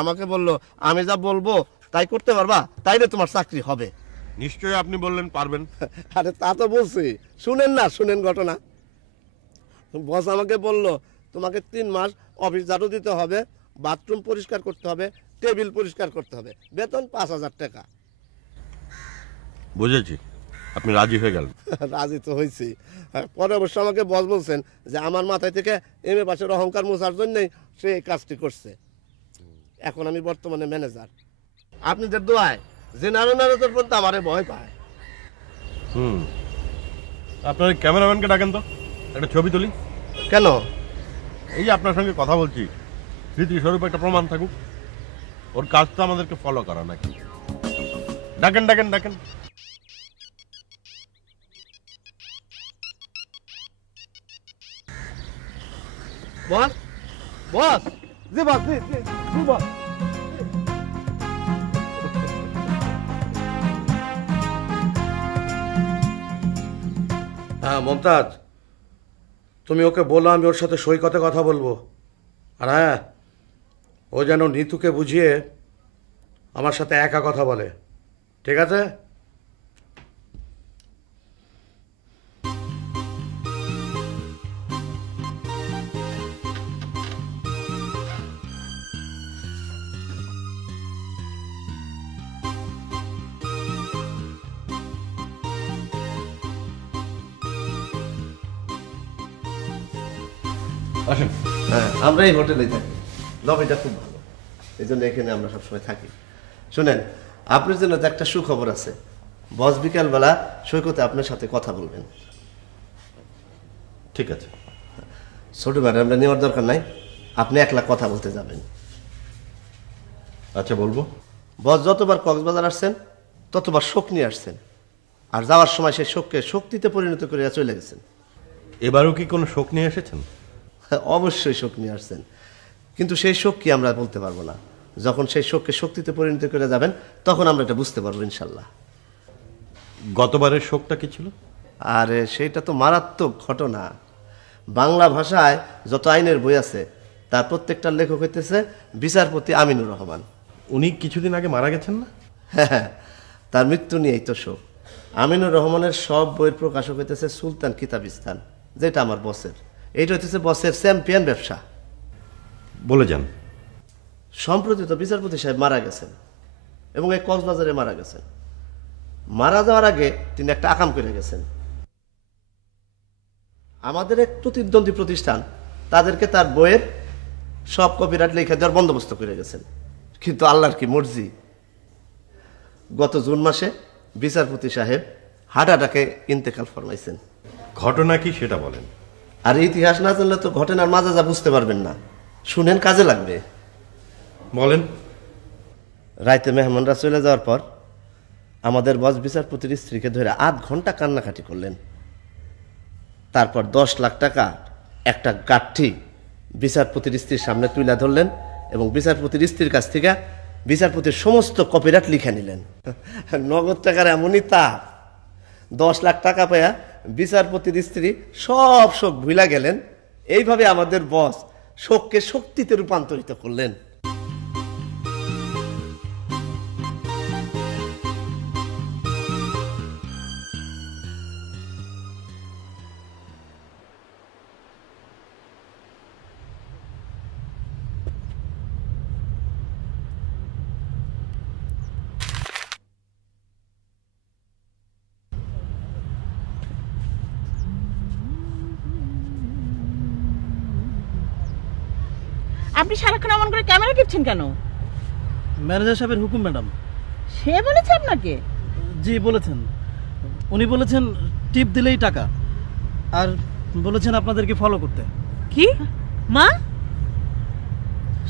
আমাকে বলল আমি যা বলবো তাই করতে পারবা, তাইলে তোমার চাকরি হবে। নিশ্চয়ই আপনি বললেন পারবেন। আরে তা তো বলছি, শুনেন না, শুনেন ঘটনা। বস আমাকে বলল তোমাকে 3 মাস অফিস ঝাড়ু দিতে হবে, বাথরুম পরিষ্কার করতে হবে, টেবিল পরিষ্কার করতে হবে, বেতন 5000 টাকা। বুঝেছি, আপনি রাজি হয়ে গেলেন। রাজি তো হয়েছি। পরে অবশ্য আমাকে বস বলছেন যে আমার মাথায় থেকে এমএ পাশের অহংকার মোছার জন্যই সে এই কাজটি করছে। এখন আমি বর্তমানে ম্যানেজার। আপনাদের দোয়ায় জেনারেল ম্যানেজার পর্যন্ত আমারে ভয় পায়। আপনার ক্যামেরাম্যানকে ডাকেন তো, একটা ছবি তুলি। কেন? এই যে আপনার সঙ্গে কথা বলছি, স্মৃতিস্বরূপ একটা প্রমাণ থাকুক। ওর কাজ তো আমাদেরকে ফলো করা নাকি। ডাকেন ডাকেন ডাকেন। বস, বস, জি বস, জি জি জি বস। হ্যাঁ মমতাজ, তুমি ওকে বলো আমি ওর সাথে সৈকতে কথা বলবো। আর হ্যাঁ, ও যেন নিতুকে বুঝিয়ে আমার সাথে একা কথা বলে, ঠিক আছে? আসেন। হ্যাঁ, আমরা এই হোটেলে থাকি, লবিটা খুব ভালো, এই জন্য এখানে আমরা সবসময় থাকি। শুনেন, আপনার জন্য তো একটা সুখবর আছে। বস বিকালবেলা সৈকতে আপনার সাথে কথা বলবেন। ঠিক আছে। ছোট ম্যাডামটা নেওয়ার দরকার নাই, আপনি একলা কথা বলতে যাবেন। আচ্ছা, বলবো। বস যতবার কক্সবাজার আসছেন ততবার শোক নিয়ে আসছেন, আর যাওয়ার সময় সেই শোককে শক্তিতে পরিণত করে চলে গেছেন। এবারও কি কোনো শোক নিয়ে এসেছেন? অবশ্যই শোক নিয়ে আসছেন, কিন্তু সেই শোক কি আমরা বলতে পারবো না। যখন সেই শোককে শক্তিতে পরিণত করে যাবেন তখন আমরা এটা বুঝতে পারবো ইনশাল্লাহ। গতবারের শোকটা কি ছিল? আরে সেইটা তো মারাত্মক ঘটনা। বাংলা ভাষায় যত আইনের বই আছে তার প্রত্যেকটার লেখক হইতেছে বিচারপতি আমিনুর রহমান। উনি কিছুদিন আগে মারা গেছেন না? হ্যাঁ, তার মৃত্যু নিয়েই তো শোক। আমিনুর রহমানের সব বইয়ের প্রকাশক হইতেছে সুলতান কিতাবিস্তান, যেটা আমার বসের। এইটা হইতেছে বসের চ্যাম্পিয়ন ব্যবসা। বলে যান। সম্প্রতি তো বিচারপতি সাহেব মারা গেছেন, এবং এই কক্সবাজারে মারা গেছেন। মারা যাওয়ার আগে তিনি একটা আকাম করে গেছেন। আমাদের এক প্রতিদ্বন্দ্বী প্রতিষ্ঠান তাদেরকে তার বইয়ের সব কপিরাইট লেখা দেওয়ার বন্দোবস্ত করে গেছেন, কিন্তু আল্লাহর কি মর্জি, গত জুন মাসে বিচারপতি সাহেব হার্ট অ্যাটাকে ইন্তেকাল ফরমাইছেন। ঘটনা কি সেটা বলেন। আর ইতিহাস না জানলে তো ঘটনার মাঝে যা বুঝতে পারবেন না। শুনেন, কাজে লাগবে। বলেন। রাইতে মেহমানরা চলে যাওয়ার পর আমাদের বস বিচারপতির স্ত্রীকে ধরে 8 ঘন্টা কান্নাকাটি করলেন। তারপর 10 লাখ টাকা একটা গাঠি বিচারপতির স্ত্রীর সামনে তুলে ধরলেন, এবং বিচারপতির স্ত্রীর কাছ থেকে বিচারপতির সমস্ত কপিরাইট লিখে নিলেন। নগদ টাকার এমনই তাপ, 10 লাখ টাকা পায়া বিচারপতির স্ত্রী সব শোক ভুলা গেলেন। এইভাবে আমাদের বস শোককে শক্তিতে রূপান্তরিত করলেন। আপনি সারাক্ষণ এমন করে ক্যামেরা টিপছেন কেন? ম্যানেজার সাহেবের হুকুম ম্যাডাম। সে বলেছে আপনাকে? জি বলেছেন, উনি বলেছেন টিপ দিলেই টাকা, আর বলেছেন আপনাদেরকে ফলো করতে। কি মা?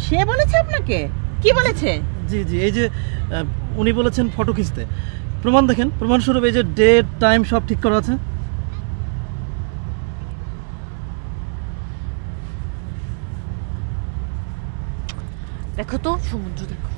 সে বলেছে আপনাকে? কি বলেছে? জি জি, এই যে উনি বলেছেন ফটো খিঁচতে। প্রমাণ দেখেন, প্রমাণস্বরূপ এই যে ডেট টাইম সব ঠিক করা আছে। দেখো তো সমুদ্র, দেখো।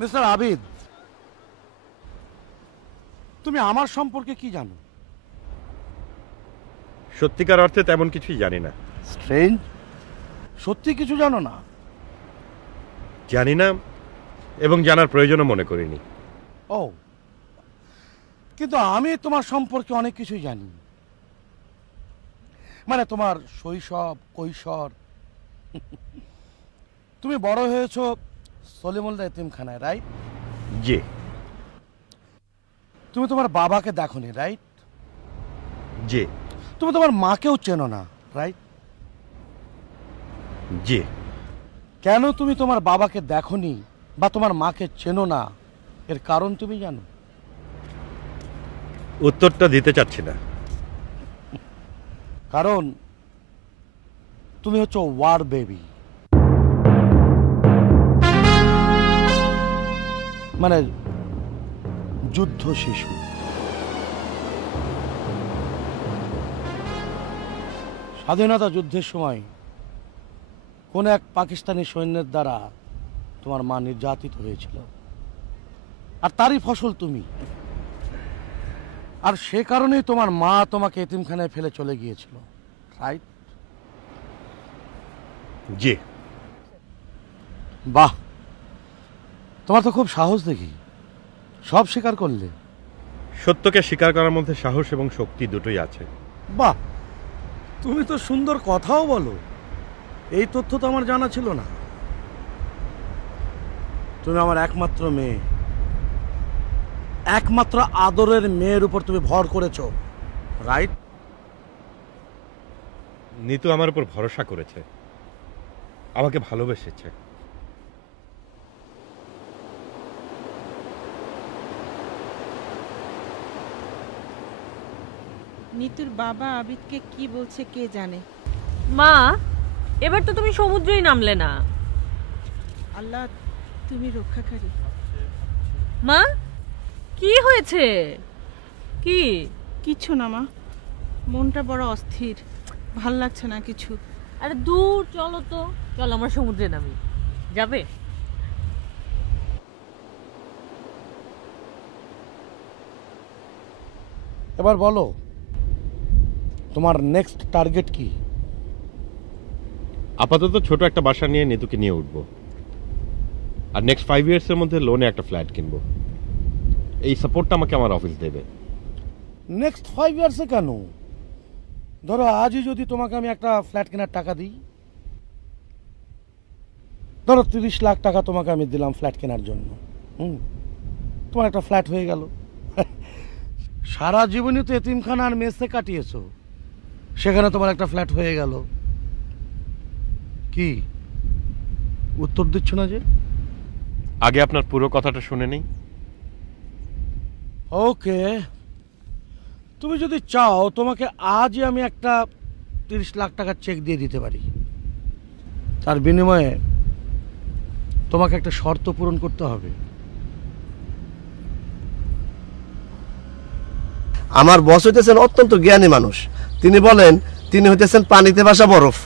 মিস্টার আবিদ, তুমি আমার সম্পর্কে কি জানো? সত্যিকার অর্থে তেমন কিছুই জানি না। স্ট্রেঞ্জ, সত্যি কিছু জানো না? জানি না, এবং জানার প্রয়োজনও মনে করিনি। ও, কিন্তু আমি তোমার সম্পর্কে অনেক কিছুই জানি। মানে তোমার শৈশব, কৈশোর। তুমি বড় হয়েছ সলিমুল্লাহ এতিমখানায়, রাইট? জি। তুমি তোমার বাবাকে দেখোনি, রাইট? জি। তুমি তোমার মাকেও চেনো না, রাইট? জি। কেন তুমি তোমার বাবাকে দেখোনি বা তোমার মাকে চেনো না, এর কারণ তুমি জানো? উত্তরটা দিতে চাচ্ছি না। কারণ তুমি হচ্ছে ওয়ার বেবি, মানে যুদ্ধ শিশু। স্বাধীনতা যুদ্ধের সময় কোন এক পাকিস্তানি সৈন্যের দ্বারা তোমার মা নির্যাতিত হয়েছিল, আর তারই ফসল তুমি। আর সে কারণেই তোমার মা তোমাকে এতিমখানায় ফেলে চলে গিয়েছিল, রাইট? জি। বাহ, তোমার তো খুব সাহস দেখি, সব স্বীকার করলে। সত্যকে স্বীকার করার মধ্যে সাহস এবং শক্তি দুটোই আছে। বাহ, তুমি তো সুন্দর কথাও বলো। এই তথ্য তো আমার জানা ছিল না। তুমি আমার একমাত্র মেয়ে, একমাত্র আদরের মেয়ের উপর তুমি ভর করেছো, রাইট? নিতু আমার উপর ভরসা করেছে, আমাকে ভালোবেসেছে। নিতুর বাবা আবিদকে কি বলছে কে জানে। মা, এবার তো তুমি সমুদ্রেই নামলে না। আল্লাহ তুমি রক্ষাকারী। মা, কি হয়েছে? কি? কিছু না মা, মনটা বড় অস্থির, ভাল লাগছে না কিছু। আরে দূর চলো তো, চলো আমরা সমুদ্রে নামি। যাবে? এবার বলো তোমার নেক্সট টার্গেট কি? আপাতত ছোট একটা বাসা নিয়ে নিতুকে নিয়ে উঠবো, আর নেক্সট 5 ইয়ার্সের মধ্যে লোনে একটা ফ্ল্যাট কিনবো। এই সাপোর্টটা আমাকে আমার অফিস দেবে। নেক্সট 5 ইয়ার্সে কেন? ধরো আজই যদি তোমাকে আমি একটা ফ্ল্যাট কেনার টাকা দিই, ধরো 30 লাখ টাকা তোমাকে আমি দিলাম ফ্ল্যাট কেনার জন্য, তোমার একটা ফ্ল্যাট হয়ে গেল। সারা জীবনই তো এতিমখানা আর মেসে কাটিয়েছো, সেখানে তোমার একটা ফ্ল্যাট হয়ে গেল। কি উত্তর দিচ্ছ না যে? আগে আপনার পুরো কথাটা শুনে নেই। ওকে, তুমি যদি চাও তোমাকে আজই আমি একটা 30 লাখ টাকার চেক দিয়ে দিতে পারি। তার বিনিময়ে তোমাকে একটা শর্ত পূরণ করতে হবে। আমার বস হইতেছেন অত্যন্ত জ্ঞানী মানুষ, তিনি বলেন তিনি হইতেছেন পানিতে ভাসা বরফ।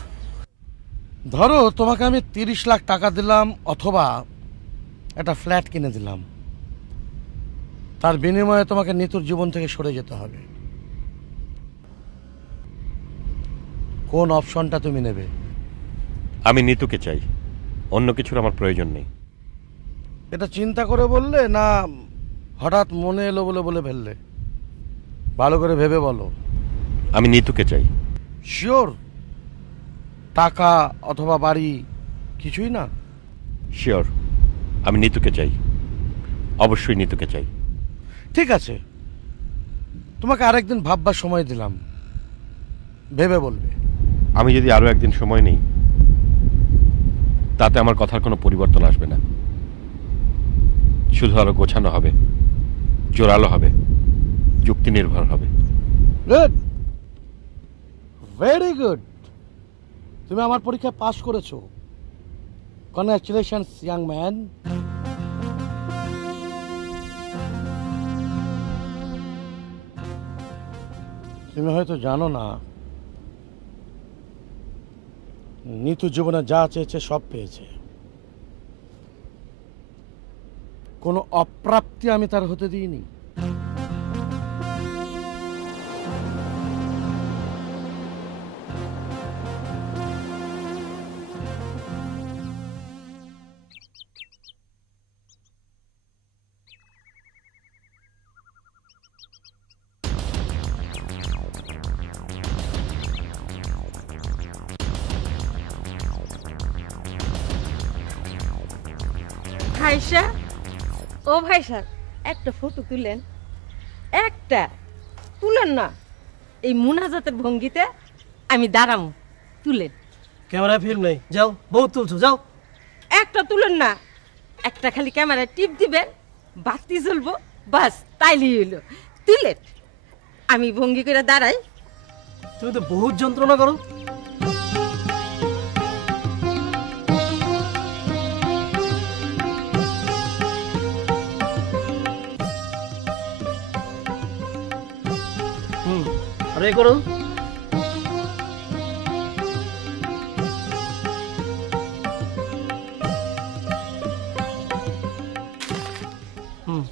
ধরো তোমাকে আমি 30 লাখ টাকা দিলাম অথবা একটা ফ্ল্যাট কিনে দিলাম, তার বিনিময়ে তোমাকে নিতুর জীবন থেকে সরে যেতে হবে। কোন অপশনটা তুমি নেবে? আমি নিতুকে চাই, অন্য কিছুর আমার প্রয়োজন নেই। এটা চিন্তা করে বললে না হঠাৎ মনে এলো বলে বলে ফেললে? ভালো করে ভেবে বলো। আমি নিতুকে চাই। শিওর? টাকা অথবা বাড়ি কিছুই না? শিওর, আমি নিতুকে চাই, অবশ্যই নিতুকে চাই। ঠিক আছে, তোমাকে আরেকদিন ভাববার সময় দিলাম, ভেবে বলবে। আমি যদি আরো একদিন সময় নেই, তাতে আমার কথার কোনো পরিবর্তন আসবে না, শুধু আরো গোছানো হবে, জোরালো হবে, যুক্তি নির্ভর হবে। Good, very good. তুমি আমার পরীক্ষায় পাশ করেছো, কনগ্রাচুলেশনস ইয়াং ম্যান। তুমি হয়তো জানো না, নিতু জীবনে যা চেয়েছে সব পেয়েছে। কোনো অপ্রাপ্তি আমি তার হতে দিইনি। ভাইসা, ও ভাইসা, একটা ফটো তুলেন। একটা তুলেন না, এই মুনাজাতের ভঙ্গিতে আমি দাঁড়াম, তুলেন। ক্যামেরায় ফিল্ম নেই, যাও, বহুত তুলছো, যাও। একটা তুলেন না, একটা খালি ক্যামেরায় টিপ দিবেন, বাতি জ্বলবো, বাস তাইলেই হইলো। তুলেন, আমি ভঙ্গি করে দাঁড়াই। তুমি তো বহুত যন্ত্রণা করো। আরে করো।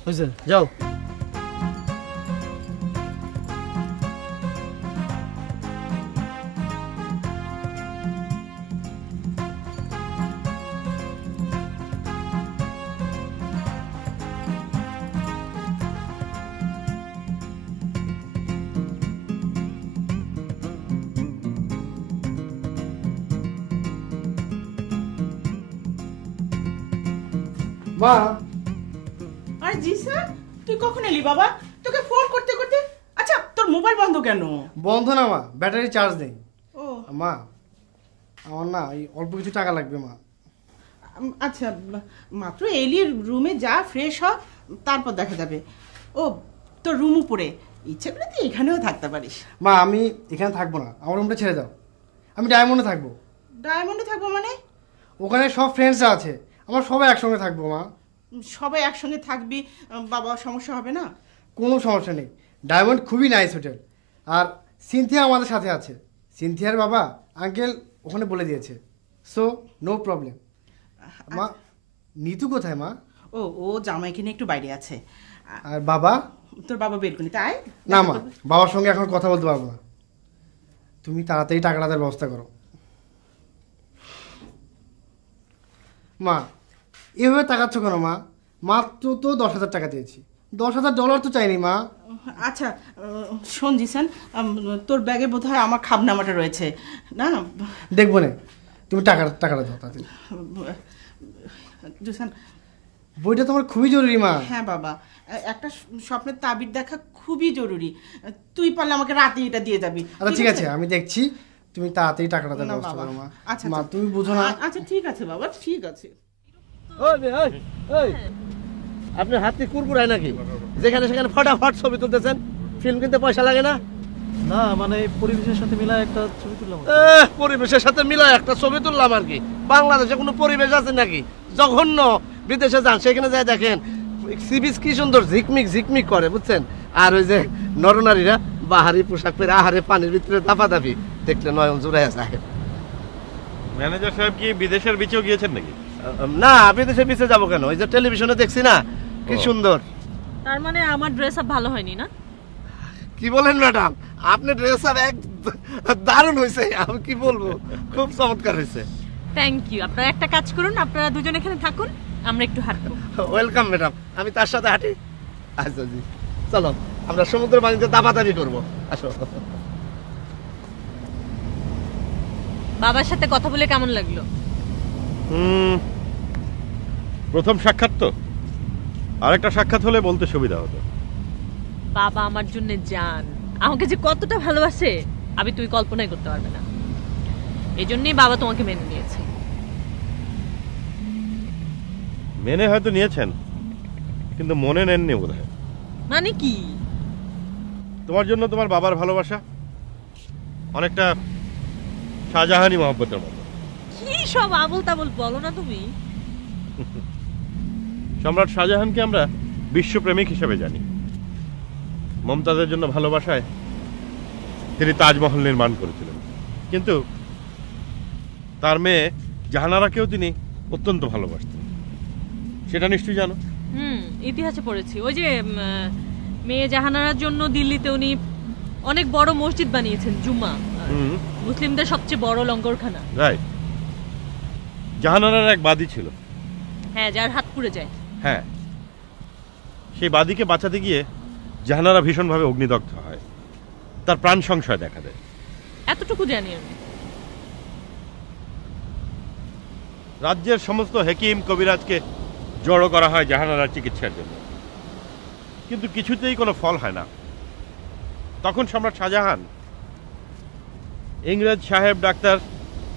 হয়েছে, যাও। মা আর জি স্যার, তুই কখন এলি বাবা? তোকে ফোন করতে করতে, আচ্ছা তোর মোবাইল বন্ধ কেন? বন্ধ না মা, ব্যাটারি চার্জ নেই। ও মা আমার না এই অল্প কিছু টাকা লাগবে মা। আচ্ছা, মাত্র এলি, রুমে যা, ফ্রেশ হ, তারপর দেখা যাবে। ও তোর রুম উপরে, ইচ্ছে করে তুই এখানেও থাকতে পারিস। মা আমি এখানে থাকবো না, আমার রুমটা ছেড়ে দাও, আমি ডায়মন্ডে থাকবো। ডায়মন্ডে থাকবো মানে? ওখানে সব ফ্রেন্ডসরা আছে, আমরা সবাই একসঙ্গে থাকবো মা। সবাই একসঙ্গে থাকবি, বাবা সমস্যা হবে না? কোনো সমস্যা নেই, ডায়মন্ড খুবই নাইস হোটেল। আর সিনথিয়া আমাদের সাথে আছে, সিনথিয়ার বাবা আঙ্কেল ওখানে বলে দিয়েছে, সো নো প্রবলেম। মা নিতু কোথায় মা? ও ও জামাইকে নিয়ে একটু বাইরে আছে। আর বাবা? তোর বাবা বেলকুনি, তাই না মা, বাবার সঙ্গে এখন কথা বলতে পারবো না, তুমি তাড়াতাড়ি টাকাটা দেওয়ার ব্যবস্থা করো। মা এভাবে তাকাচ্ছ কেন মা? মাত্র তো 10,000 টাকা দিয়েছি, $10,000 তো চাইনি মা। আচ্ছা শোন জিসান, তোর ব্যাগে বোধহয় আমার খাবনামাটা রয়েছে না? দেখবো না, তুমি টাকাটা দাও তাড়াতাড়ি। জিসান, বইটা তোমার খুবই জরুরি মা। হ্যাঁ বাবা, একটা স্বপ্নের তাবির দেখা খুবই জরুরি, তুই পারলে আমাকে রাতে এটা দিয়ে যাবি। আচ্ছা ঠিক আছে, আমি দেখছি, তুমি তাড়াতাড়ি টাকাটা দেওয়ার না ব্যবস্থা বাবা, করো মা। আচ্ছা মা আচ্ছা। তুমি বুঝো না। আচ্ছা ঠিক আছে বাবা, ঠিক আছে। আপনার হাতে কুরকুরায় নাকি? যেখানে সেখানে ফটাফট ছবি তুলতেছেন, ফিল্ম কিনতে পয়সা লাগে না? না মানে পরিবেশের সাথে মিলায় একটা ছবি তুললাম। পরিবেশের সাথে মিলায় একটা ছবি তুললাম আর কি। বাংলাদেশে কোনো পরিবেশ আছে নাকি? জঘন্য। বিদেশে যান, সেখানে যাই দেখেন সি বিচ কি সুন্দর ঝিকমিক ঝিকমিক করে, বুঝছেন? আর ওই যে নরনারীরা বাহারি পোশাক পরে আহারে পানির ভিতরে দাপাদাপি, দেখলে নয়ন জুড়াইয়া যায়। ম্যানেজার সাহেব কি বিদেশের বিচেও গিয়েছেন নাকি? না, বিদেশে পিছিয়ে যাবো কেন? ওই যে টেলিভিশনে দেখছি না কি সুন্দর। তার মানে আমার ড্রেস আপ ভালো হয়নি না? কি বলেন ম্যাডাম, আপনার ড্রেস আপ এক দারুণ হয়েছে, আমি কি বলবো, খুব চমৎকার হয়েছে। Thank you. আপনারা একটা কাজ করুন, আপনারা দুজন এখানে থাকুন, আমরা একটু হাঁটবো। ওয়েলকাম ম্যাডাম, আমি তার সাথে হাঁটি। আচ্ছা জি, চলো আমরা সমুদ্র পানিতে দাবাদাবি করবো, আসো। বাবার সাথে কথা বলে কেমন লাগলো? প্রথম সাক্ষাৎ তো, আরেকটা সাক্ষাৎ হলে বলতে সুবিধা হতো। বাবা আমার জন্য জান, আমাকে যে কতটা ভালোবাসে আমি তুই কল্পনাই করতে পারবে না। এই জন্যই বাবা তোমাকে মেনে নিয়েছে। মেনে হয়তো নিয়েছেন, কিন্তু মনে নেননি বোধহয়। মানে কি? তোমার জন্য তোমার বাবার ভালোবাসা অনেকটা শাহজাহানি মহব্বতের মতো। কি সব আবল তাবল বলো না তুমি। সম্রাট শাহজাহানকে আমরা বিশ্বপ্রেমিক হিসেবে জানি। মমতাজের জন্য ভালোবাসায় তিনি তাজমহল নির্মাণ করেছিলেন, কিন্তু তার মেয়ে জাহানারাকেও তিনি অত্যন্ত ভালোবাসতেন, সেটা নিশ্চয়ই জানো। ইতিহাসে পড়েছি। ওই যে মেয়ে জাহানারার জন্য দিল্লিতে উনি অনেক বড় মসজিদ বানিয়েছেন, জুম্মা, মুসলিমদের সবচেয়ে বড় লঙ্গরখানা। রাইট। জাহানারার এক বাদী ছিল, হ্যাঁ, যার হাত পুড়ে যায়। হ্যাঁ, সেই বাদীকে বাঁচাতে গিয়ে জাহানারা ভীষণভাবে অগ্নিদগ্ধ হয়, তার প্রাণ সংশয় দেখা দেয়। এতটুকু জানি আমি। রাজ্যের সমস্ত হেকিম কবিরাজকে জড়ো করা হয় জাহানারার চিকিৎসার জন্য, কিন্তু কিছুতেই কোনো ফল হয় না। তখন সম্রাট শাহজাহান ইংরেজ সাহেব ডাক্তার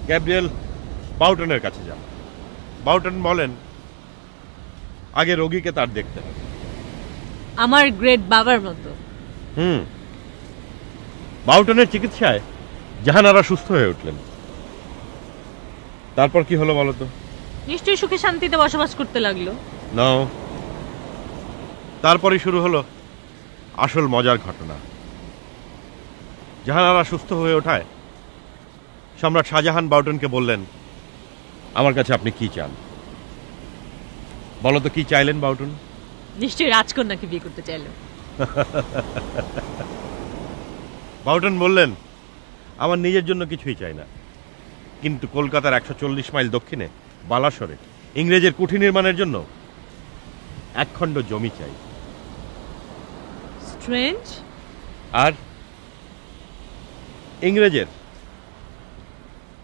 গ্যাব্রিয়েল বাউটনের কাছে যান। বাউটন বলেন আগে রোগীকে তার দেখতে হবে। আমার গ্রেট বাবার মতো। বাউটনের চিকিৎসায় জাহানারা সুস্থ হয়ে উঠলেন। তারপর কি হলো বলতো? নিশ্চয়ই সুখে শান্তিতে বসবাস করতে লাগলো। নাও, তারপরই শুরু হলো আসল মজার ঘটনা। জাহানারা সুস্থ হয়ে ওঠায় সম্রাট শাহজাহান বাউটনকে বললেন, আমার কাছে আপনি কি চান? বলো তো কি চাইলেন বাউটন? নিশ্চয়ই রাজকন্যাকে বিয়ে করতে চাইলেন। বাউটন বললেন, আমার নিজের জন্য কিছুই চাই না, কিন্তু কলকাতার 140 মাইল দক্ষিণে বালাসরে ইংরেজের কুঠি নির্মাণের জন্য 1 খণ্ড জমি চাই। স্ট্রেঞ্জ। আর ইংরেজের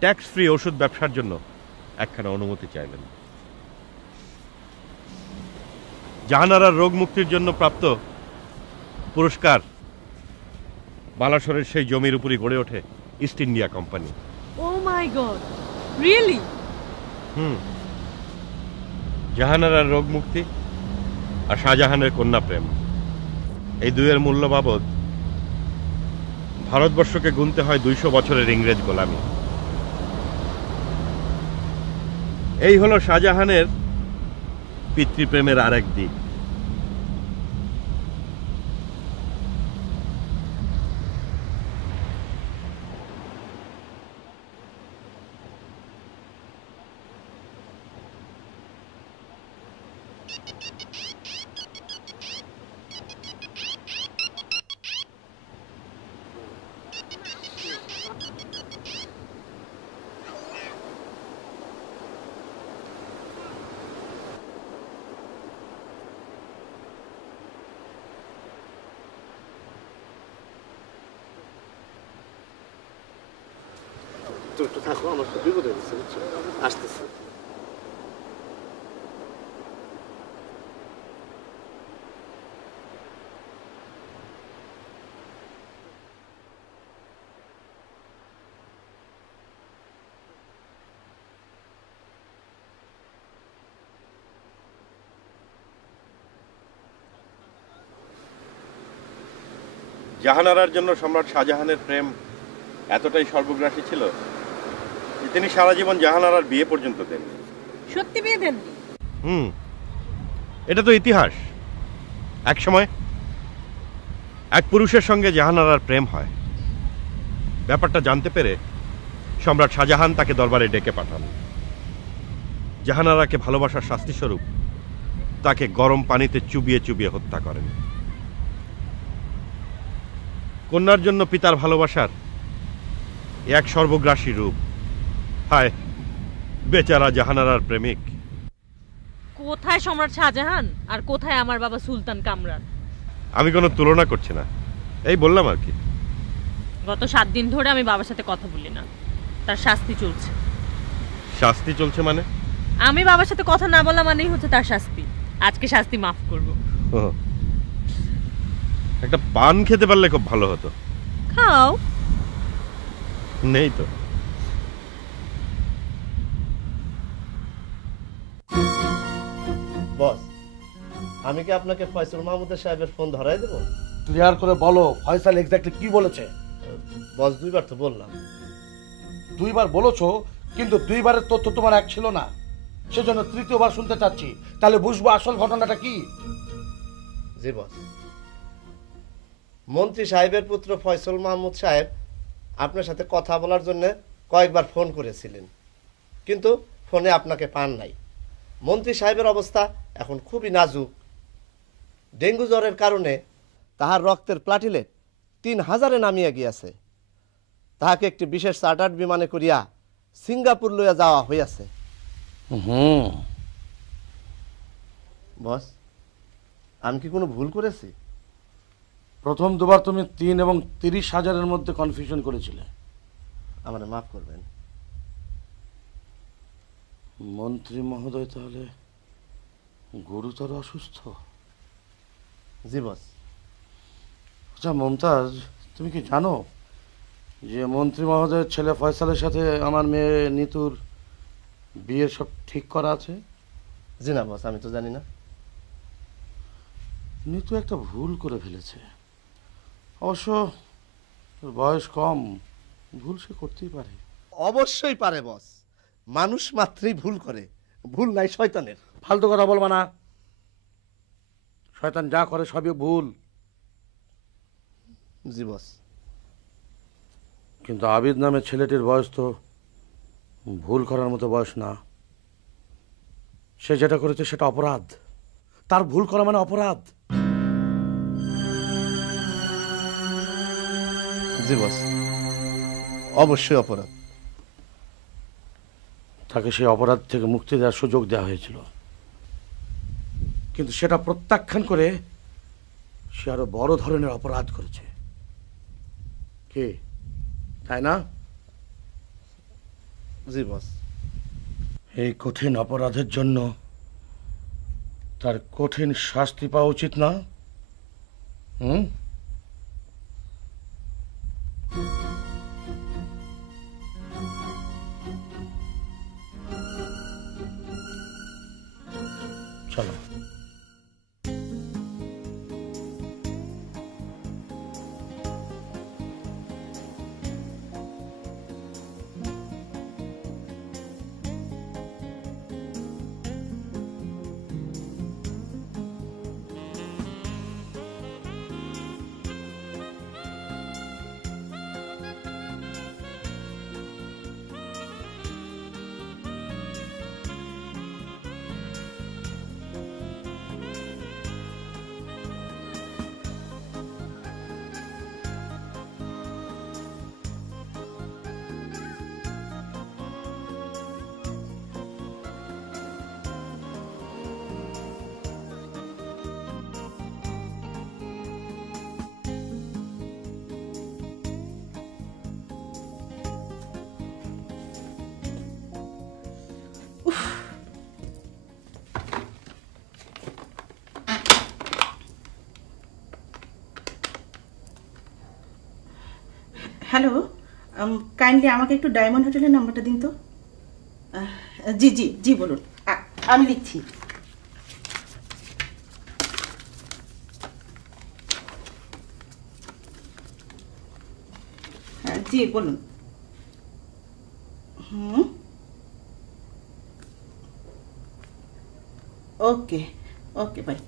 ট্যাক্স ফ্রি ওষুধ ব্যবসার জন্য একখানা অনুমতি চাইলেন। জাহানারার রোগ মুক্তির জন্য প্রাপ্ত পুরস্কার বালাসরের সেই জমির উপরই গড়ে ওঠে ইস্ট ইন্ডিয়া কোম্পানি। ও মাই গড, রিয়েলি? জাহানারার রোগ মুক্তি আর শাহজাহানের কন্যা প্রেম, এই দুয়ের মূল্য বাবদ ভারতবর্ষকে গুনতে হয় 200 বছরের ইংরেজ গোলামি। এই হলো শাহজাহানের পিতৃপ্রেমের আরেক দিক। একটু থাকো, আমার তো বিপদ হয়ে গেছে, বুঝছো? আসতেছে। জাহানারার জন্য সম্রাট শাহজাহানের প্রেম এতটাই সর্বগ্রাসী ছিল যে তিনি সারা জীবন জাহানারার বিয়ে পর্যন্ত দেননি। সত্যি বিয়ে দেননি? এটা তো ইতিহাস। এক সময় এক পুরুষের সঙ্গে জাহানারার প্রেম হয়। ব্যাপারটা জানতে পেরে সম্রাট শাহজাহান তাকে দরবারে ডেকে পাঠান। জাহানারাকে ভালোবাসার শাস্তিস্বরূপ তাকে গরম পানিতে চুবিয়ে চুবিয়ে হত্যা করেন। কন্যার জন্য পিতার ভালোবাসার এক সর্বগ্রাসী রূপ। হায় বেচারা জাহানারার প্রেমিক। কোথায় সম্রাট শাহজাহান আর কোথায় আমার বাবা সুলতান কামরান? আমি কোনো তুলনা করছি না, এই বললাম আর কি। গত 7 দিন ধরে আমি বাবার সাথে কথা বলি না, তার শাস্তি চলছে। শাস্তি চলছে মানে? আমি বাবার সাথে কথা না বলা মানেই হচ্ছে তার শাস্তি। আজকে শাস্তি মাফ করব। একটা পান খেতে পারলে খুব ভালো হতো। খাও। নেই তো। বস, আমি কি আপনাকে ফয়সল মাহমুদের সাহেবের ফোন ধরাই দেবো? ক্লিয়ার করে বলো ফয়সাল এক্স্যাক্টলি কি বলেছে। বস, 2বার তো বললাম। 2বার বলেছো, কিন্তু 2বারের তথ্য তোমার এক ছিল না, সেজন্য 3য়বার শুনতে চাচ্ছি। তাহলে বুঝবো আসল ঘটনাটা কি। জি বস, মন্ত্রী সাহেবের পুত্র ফয়সল মাহমুদ সাহেব আপনার সাথে কথা বলার জন্য কয়েকবার ফোন করেছিলেন, কিন্তু ফোনে আপনাকে পান নাই। মন্ত্রী সাহেবের অবস্থা এখন খুবই নাজুক। ডেঙ্গু জ্বরের কারণে তাহার রক্তের প্লাটিলেট 3000-এ নামিয়া গিয়াছে। তাহাকে একটি বিশেষ চার্টার্ড বিমানে করিয়া সিঙ্গাপুর লইয়া যাওয়া হইয়াছে। বস, আমি কি কোনো ভুল করেছি? প্রথম 2বার তুমি 3 এবং 30,000-এর মধ্যে কনফিউশন করেছিলে। আমার মাফ করবেন। মন্ত্রী মহোদয় তাহলে গুরুতর অসুস্থ? জি বস। আচ্ছা মমতাজ, তুমি কি জানো যে মন্ত্রী মহোদয়ের ছেলে ফয়সালের সাথে আমার মেয়ে নিতুর বিয়ের সব ঠিক করা আছে? জি না বস, আমি তো জানি না। নিতু একটা ভুল করে ফেলেছে। অবশ্য বয়স কম, ভুল সে করতেই পারে। অবশ্যই পারে বস, মানুষ মাত্রই ভুল করে, ভুল নাই শয়তানের। ফালতু কথা বলবা না, শয়তান যা করে সবই ভুল। জি বস। কিন্তু আবিদ নামে ছেলেটির বয়স তো ভুল করার মতো বয়স না। সে যেটা করেছে সেটা অপরাধ। তার ভুল করা মানে অপরাধ। জি বস, অবশ্যই অপরাধ। তাকে সেই অপরাধ থেকে মুক্তি দেওয়ার সুযোগ দেওয়া হয়েছিল, কিন্তু সেটা প্রত্যাখ্যান করে সে আরো বড় ধরনের অপরাধ করেছে। কি তাই না? জি বস। এই কঠিন অপরাধের জন্য তার কঠিন শাস্তি পাওয়া উচিত না? চলো। হ্যালো, কাইন্ডলি আমাকে একটু ডায়মন্ড হোটেলের নাম্বারটা দিন তো। জি জি জি বলুন, আমি লিখছি। হ্যাঁ জি বলুন। ওকে ওকে বাই।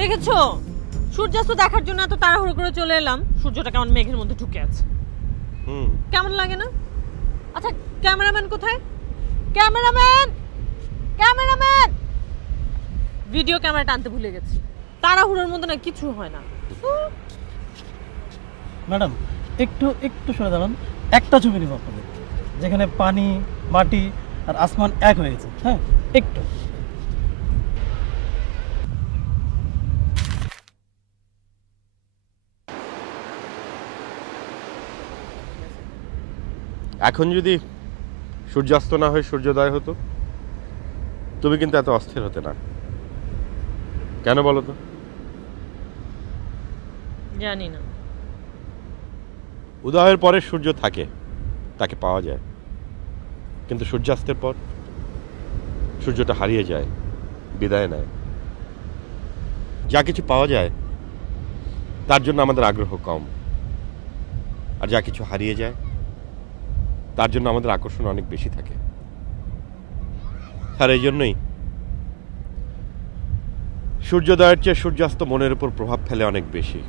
দেখেছো, সূর্যাস্ত দেখার জন্য এত তাড়াহুড়ো করে চলে এলাম, সূর্যটা কেমন মেঘের মধ্যে ঢুকে আছে। কেমন লাগে না? আচ্ছা ক্যামেরাম্যান কোথায়? Cameraman, cameraman! ভিডিও ক্যামেরাটা আনতে ভুলে গেছি। তাড়াহুড়োর মধ্যে না কিছু হয় না। ম্যাডাম একটু একটু সরে দাঁড়ান, একটা ছবি নিব আপনাদের, যেখানে পানি, মাটি আর আসমান এক হয়ে গেছে। হ্যাঁ একটু। এখন যদি সূর্যাস্ত না হয়ে সূর্যোদয় হতো, তুমি কিন্তু এত অস্থির হতে না। কেন বলো তো? জানি না। উদয়ের পরে সূর্য থাকে, তাকে পাওয়া যায়, কিন্তু সূর্যাস্তের পর সূর্যটা হারিয়ে যায়, বিদায় নেয়। যা কিছু পাওয়া যায় তার জন্য আমাদের আগ্রহ কম, আর যা কিছু হারিয়ে যায় তার জন্য আমাদের আকর্ষণ অনেক বেশি থাকে। আর এই জন্যই সূর্যোদয়ের চেয়ে সূর্যাস্ত মনের উপর প্রভাব ফেলে অনেক বেশি,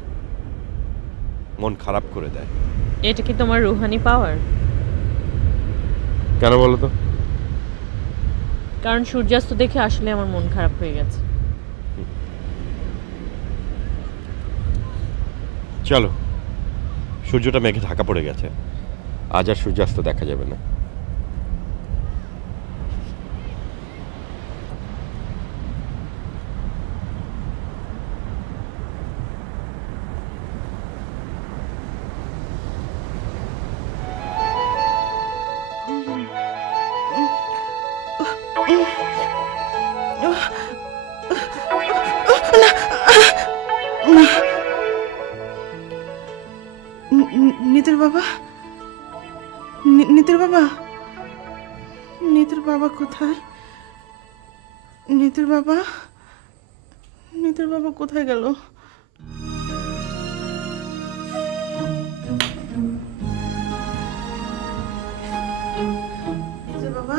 মন খারাপ করে দেয়। এটা কি তোমার রুহানি পাওয়ার? কেন বলো তো? কারণ সূর্যাস্ত দেখে আসলে আমার মন খারাপ হয়ে গেছে। চলো, সূর্যটা মেঘে ঢাকা পড়ে গেছে, আজ আর সূর্যাস্ত দেখা যাবে না। নিতুর বাবা, নিতুর বাবা, নিতুর বাবা কোথায়? নিতুর বাবা, নিতুর বাবা কোথায় গেল? নিতুর বাবা,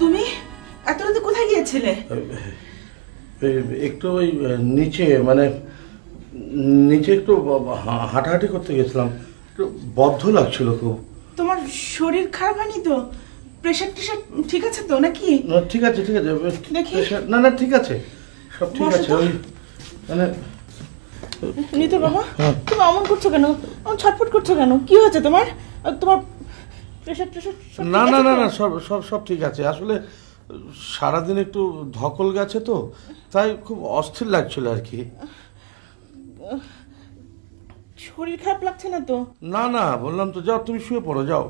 তুমি এত রাতে কোথায় গিয়েছিলে? একটু ওই নিচে মানে নিচে একটু হাঁটাহাঁটি করতে গেছিলাম, একটু বদ্ধ লাগছিল খুব। তোমার শরীর খারাপ হয়নি তো? প্রেশার টেশার ঠিক আছে তো নাকি? না ঠিক আছে ঠিক আছে, দেখি। না না ঠিক আছে, সব ঠিক বসো আছে। তো। ওই মানে নিতুর বাবা, তুমি অমন করছো কেন? অমন ছটফট করছো কেন? কি হয়েছে তোমার? আর তোমার প্রেশার টেশার সব ঠিক না না আছে না তো? না সব সব সব ঠিক আছে। আসলে সারাদিন একটু ধকল গেছে তো, তাই খুব অস্থির লাগছিল আর কি। শরীর খারাপ লাগছে না তো? না না বললাম তো, যাও তুমি শুয়ে পড়ো যাও।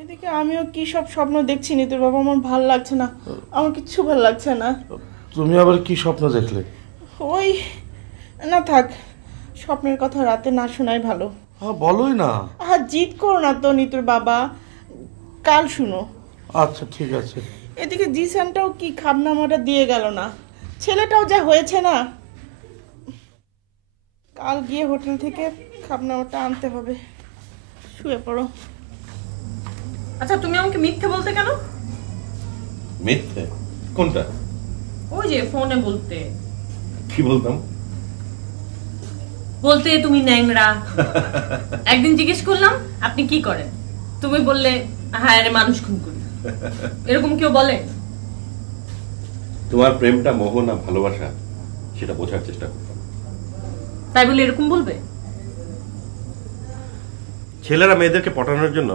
এদিকে আমিও কি সব স্বপ্ন দেখছি নিতুর বাবা, আমার ভাল লাগছে না, আমার কিচ্ছু ভাল লাগছে না। তুমি আবার কি স্বপ্ন দেখলে? ওই না থাক, স্বপ্নের কথা রাতে না শোনাই ভালো। হ্যাঁ বলোই না। জিদ করো না তো নিতুর বাবা, কাল শুনো। আচ্ছা ঠিক আছে। এদিকে জিসানটাও কি খাবনামাটা দিয়ে গেল না, ছেলেটাও যা হয়েছে না। কাল গিয়ে হোটেল থেকে খাবনামাটা আনতে হবে। শুয়ে পড়ো। আচ্ছা তুমি আমাকে মিথ্যে বলতে কেন? মিথ্যে? কোনটা? ওই যে ফোনে বলতে। কি বলতাম? বলতে তুমি ন্যাংরা। একদিন জিজ্ঞেস করলাম আপনি কি করেন, তুমি বললে হ্যাঁ রে মানুষ খুন করি। এরকম কেউ বলে? তোমার প্রেমটা মোহ না ভালোবাসা সেটা বোঝার চেষ্টা করতাম। তাই বলে এরকম বলবে? ছেলেরা মেয়েদেরকে পটানোর জন্য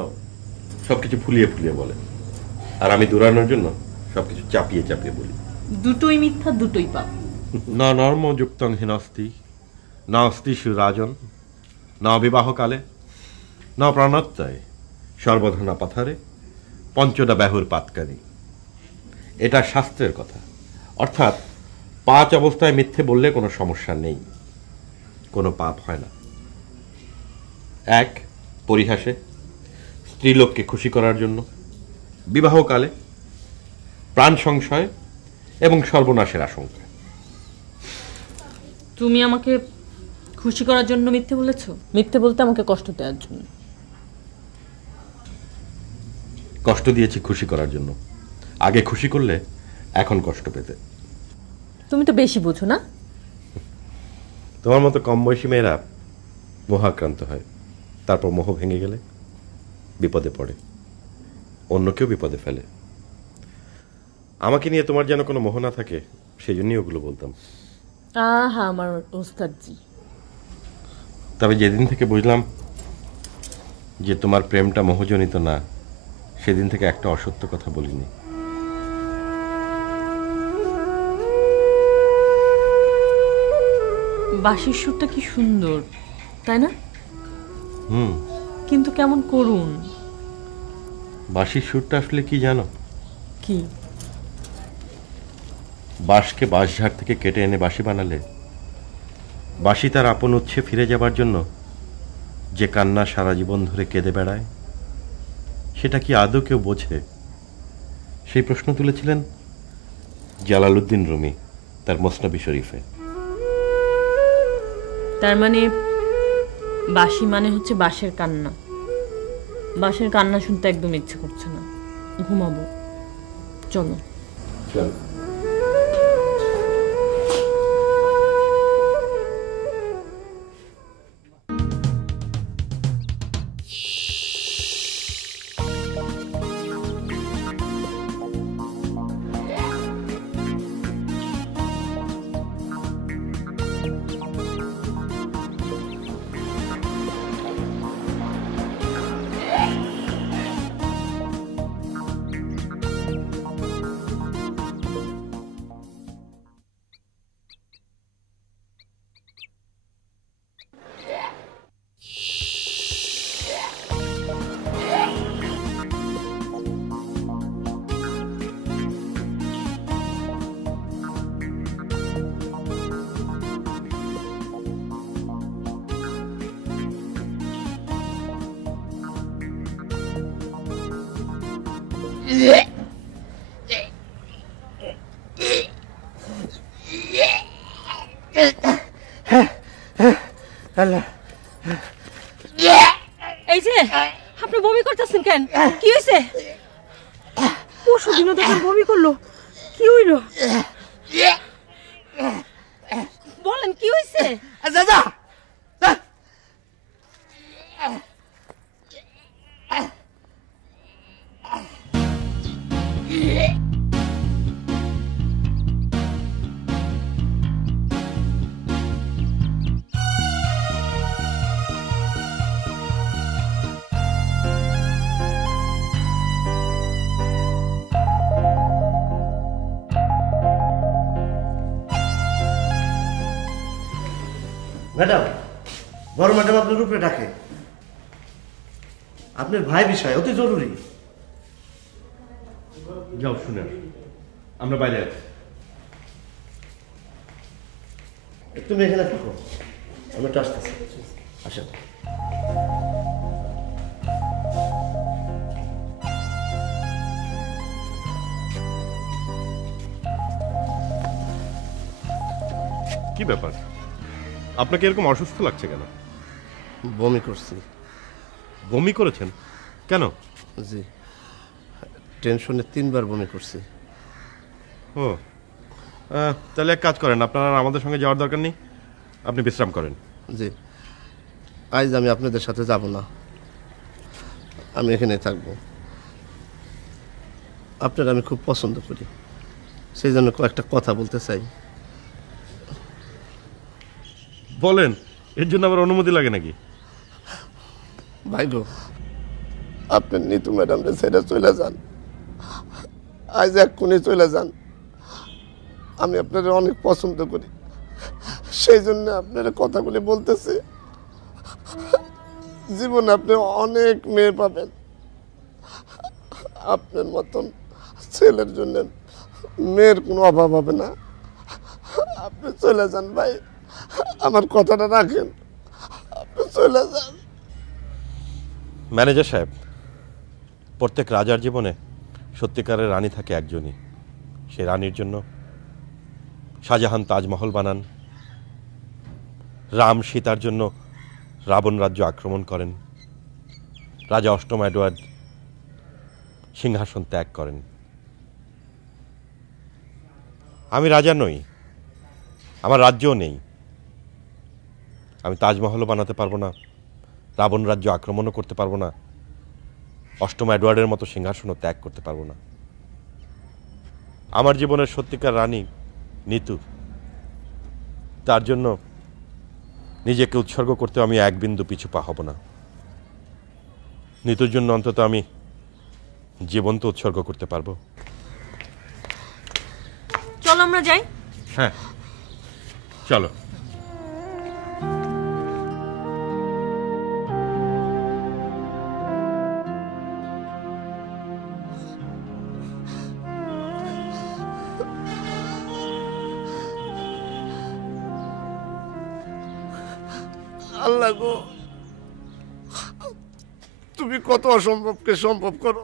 সবকিছু ফুলিয়ে ফুলিয়ে বলে, আর আমি দূরানোর জন্য সবকিছু চাপিয়ে চাপিয়ে বলি। দুটোই মিথ্যা, দুটোই পাপ। না নর্ম যুক্তং হীনস্তি, না অস্তি সুরাজন, না বিবাহকালে, না প্রাণত্যয়, সর্বধনা পাথারে, পঞ্চদা ব্যাহুর পাতকানি। এটা শাস্ত্রের কথা। অর্থাৎ 5 অবস্থায় মিথ্যে বললে কোনো সমস্যা নেই, কোনো পাপ হয় না। 1 পরিহাসে, স্ত্রীলোককে খুশি করার জন্য, বিবাহকালে, প্রাণ সংশয় এবং সর্বনাশের আশঙ্কা। তুমি আমাকে খুশি করার জন্য মিথ্যে বলেছো? মিথ্যে বলতে আমাকে কষ্ট দেওয়ার জন্য? কষ্ট দিয়েছি খুশি করার জন্য। আগে খুশি করলে এখন কষ্ট পেতে। তুমি তো বেশি বোঝো না? তোমার মতো কম বয়সী মেয়েরা মোহাক্রান্ত হয়, তারপর মোহ ভেঙে গেলে বিপদে পড়ে, অন্য কেউ বিপদে ফেলে। আমাকে নিয়ে তোমার যেন কোনো মোহ না থাকে, সেই জন্যই ওগুলো বলতাম। আহা আমার ওস্তাদজি। তবে যেদিন থেকে বুঝলাম যে তোমার প্রেমটা মোহজনিত না, সেদিন থেকে একটা অসত্য কথা বলিনি। বাঁশির সুরটা কি সুন্দর, তাই না? হুম। কিন্তু কেমন করুণ। বাঁশির সুরটা আসলে কি জানো? কি? বাঁশকে বাঁশঝাড় থেকে কেটে এনে বাঁশি বানালে বাঁশি তার আপন উৎসে ফিরে যাবার জন্য যে কান্না সারা জীবন ধরে কেঁদে বেড়ায়, সেটা কি আদৌ কেউ বোঝে? সেই প্রশ্ন তুলেছিলেন জালালউদ্দিন রুমি তার মসনবি শরীফে। তার মানে বাঁশি মানে হচ্ছে বাঁশের কান্না। বাঁশের কান্না শুনতে একদম ইচ্ছে করছে না, ঘুমাবো। চলো চলো। এই যে আপনি বমি করতেছেন কেন? কি হয়েছে? পরশু দিনও তো বমি করলো, কি হইল? বলেন কি হয়েছে? দাদা ম্যাডাম, বড় ম্যাডাম আপনার উপরে ডাকে। আপনার ভাই বিষয় অতি জরুরি। যাও শুনে আসো। আমরা বাইরে আছি। তুমি এখানে থাকো, আমি একটু আসতেছি। আসেন। কি ব্যাপার, আপনাকে এরকম অসুস্থ লাগছে কেন? বমি করছি। বমি করেছেন কেন? জি, টেনশনে 3 বার বমি করছি। ও তাহলে এক কাজ করেন, আপনার আর আমাদের সঙ্গে যাওয়ার দরকার নেই, আপনি বিশ্রাম করেন। জি, আজ আমি আপনাদের সাথে যাব না, আমি এখানে থাকবো। আপনারা আমি খুব পছন্দ করি, সেই জন্য কয়েকটা কথা বলতে চাই। বলেন, এর জন্য আবার অনুমতি লাগে নাকি? ভাই গো, আপনি নিতু ম্যাডামরে ছেড়ে চলে যান, আজ এক্ষুনি চলে যান। আমি আপনারা অনেক পছন্দ করি, সেই জন্য আপনারা কথাগুলি বলতেছি। জীবনে আপনি অনেক মেয়ে পাবেন, আপনার মতন ছেলের জন্য মেয়ের কোনো অভাব হবে না। আপনি চলে যান ভাই, আমার কথাটা রাখেন, আপনি চলে যান। ম্যানেজার সাহেব, প্রত্যেক রাজার জীবনে সত্যিকারের রানী থাকে একজনই। সে রানীর জন্য শাহজাহান তাজমহল বানান, রাম সীতার জন্য রাবণ রাজ্য আক্রমণ করেন, রাজা অষ্টম এডওয়ার্ড সিংহাসন ত্যাগ করেন। আমি রাজা নই, আমার রাজ্যও নেই, আমি তাজমহলও বানাতে পারবো না, রাবণ রাজ্য আক্রমণও করতে পারবো না, অষ্টম এডওয়ার্ডের মতো সিংহাসনও ত্যাগ করতে পারবো না। আমার জীবনের সত্যিকার রানী নিতু, তার জন্য নিজেকে উৎসর্গ করতে আমি এক বিন্দু পিছু পা হব না। নিতুর জন্য অন্তত আমি জীবন তো উৎসর্গ করতে পারবো। চলো আমরা যাই। হ্যাঁ চলো। আল্লাহ গো, তুমি কত অসম্ভবকে সম্ভব করো।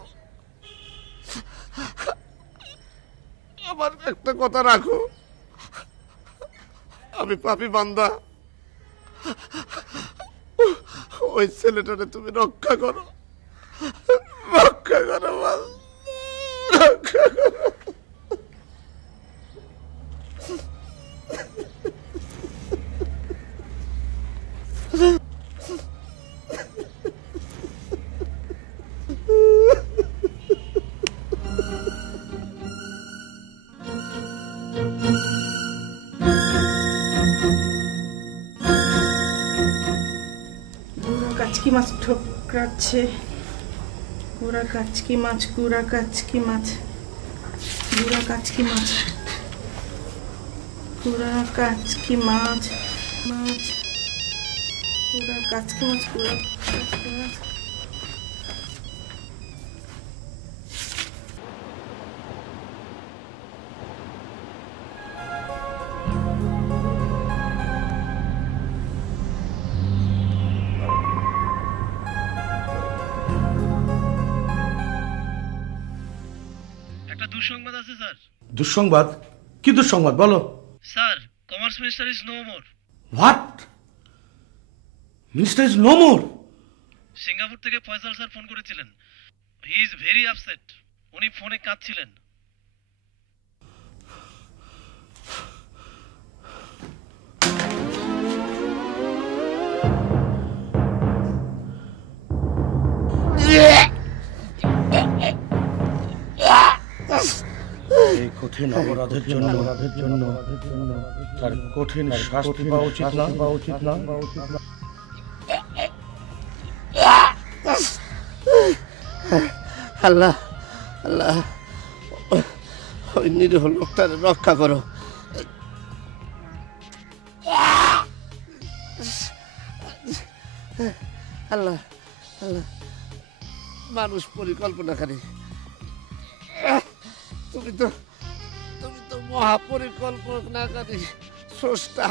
আমার একটা কথা রাখো, আমি পাপী বান্দা, ওই ছেলেটারে তুমি রক্ষা করো, রক্ষা করো, রক্ষা করো। কাচকি মাছ ঠোকরাচ্ছে, গুড়া কাচকি মাছ, গুড়া কাচকি মাছ, গুড়া কাচকি মাছ, গুড়া কাচকি মাছ, মাছ, গুড়া কাচকি মাছ, গুড়া কাচকি মাছ। দুঃসংবাদ আছে স্যার। দুঃসংবাদ? কি দুঃসংবাদ বলো? Sir, commerce minister is no more. What? Minister is no more? Singapore থেকে ফয়সাল স্যার ফোন করেছিলেন। He is very upset. উনি ফোনে কাঁদছিলেন। এই কঠিন অপরাধের জন্য তার কঠিন শাস্তি পাওয়া উচিত না? আল্লাহ আল্লাহ ওই নিরীহ লোকটার রক্ষা করো। আল্লাহ আল্লাহ মানুষ পরিকল্পনাকারী, তুমি তো মহাপরিকল্পনাকারী স্রষ্টা।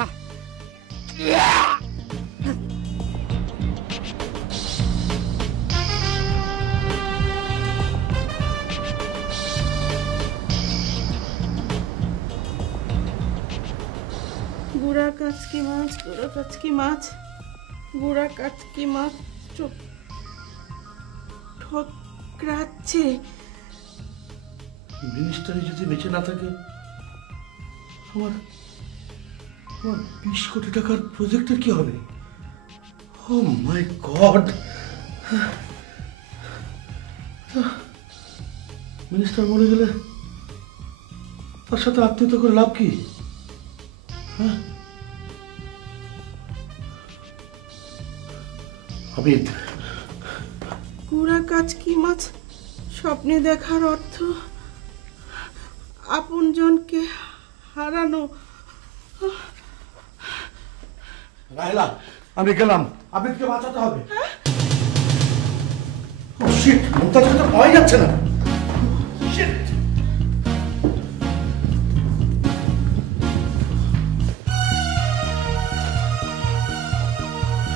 গুড়া কাচকি মাছ, গুড়া কাচকি মাছ, গুড়া কাচকি মাছ চোখ ঠকরাচ্ছে। মিনিস্টারি যদি বেঁচে না থাকে, আমার 20 কোটি টাকার প্রজেক্টের কি হবে? ও মাই গড! মিনিস্টার মরে গেলে তার সাথে আত্মীয়তা করে লাভ কি? হ্যাঁ, হামিদ, গুড়া কাচকি মাছ স্বপ্নে দেখার অর্থ আপনজনকে হারানো। রাহেলা, আমি গেলাম। আবিদকে বাঁচাতে হবে। ও শিট, মুমতাজকে তো পাওয়াই যাচ্ছে না। শিট!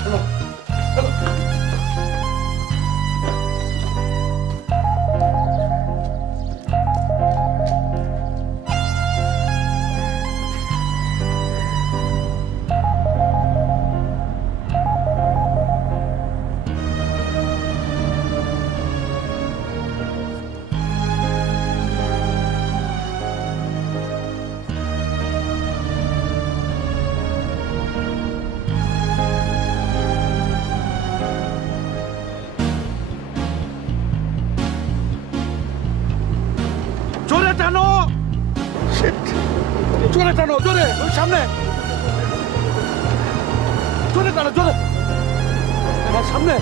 Hello, hello. জোরে টানো, জোরে টানো, জোরে, ওই সামনে জোরে টানো, জোরে, আমার সামনে।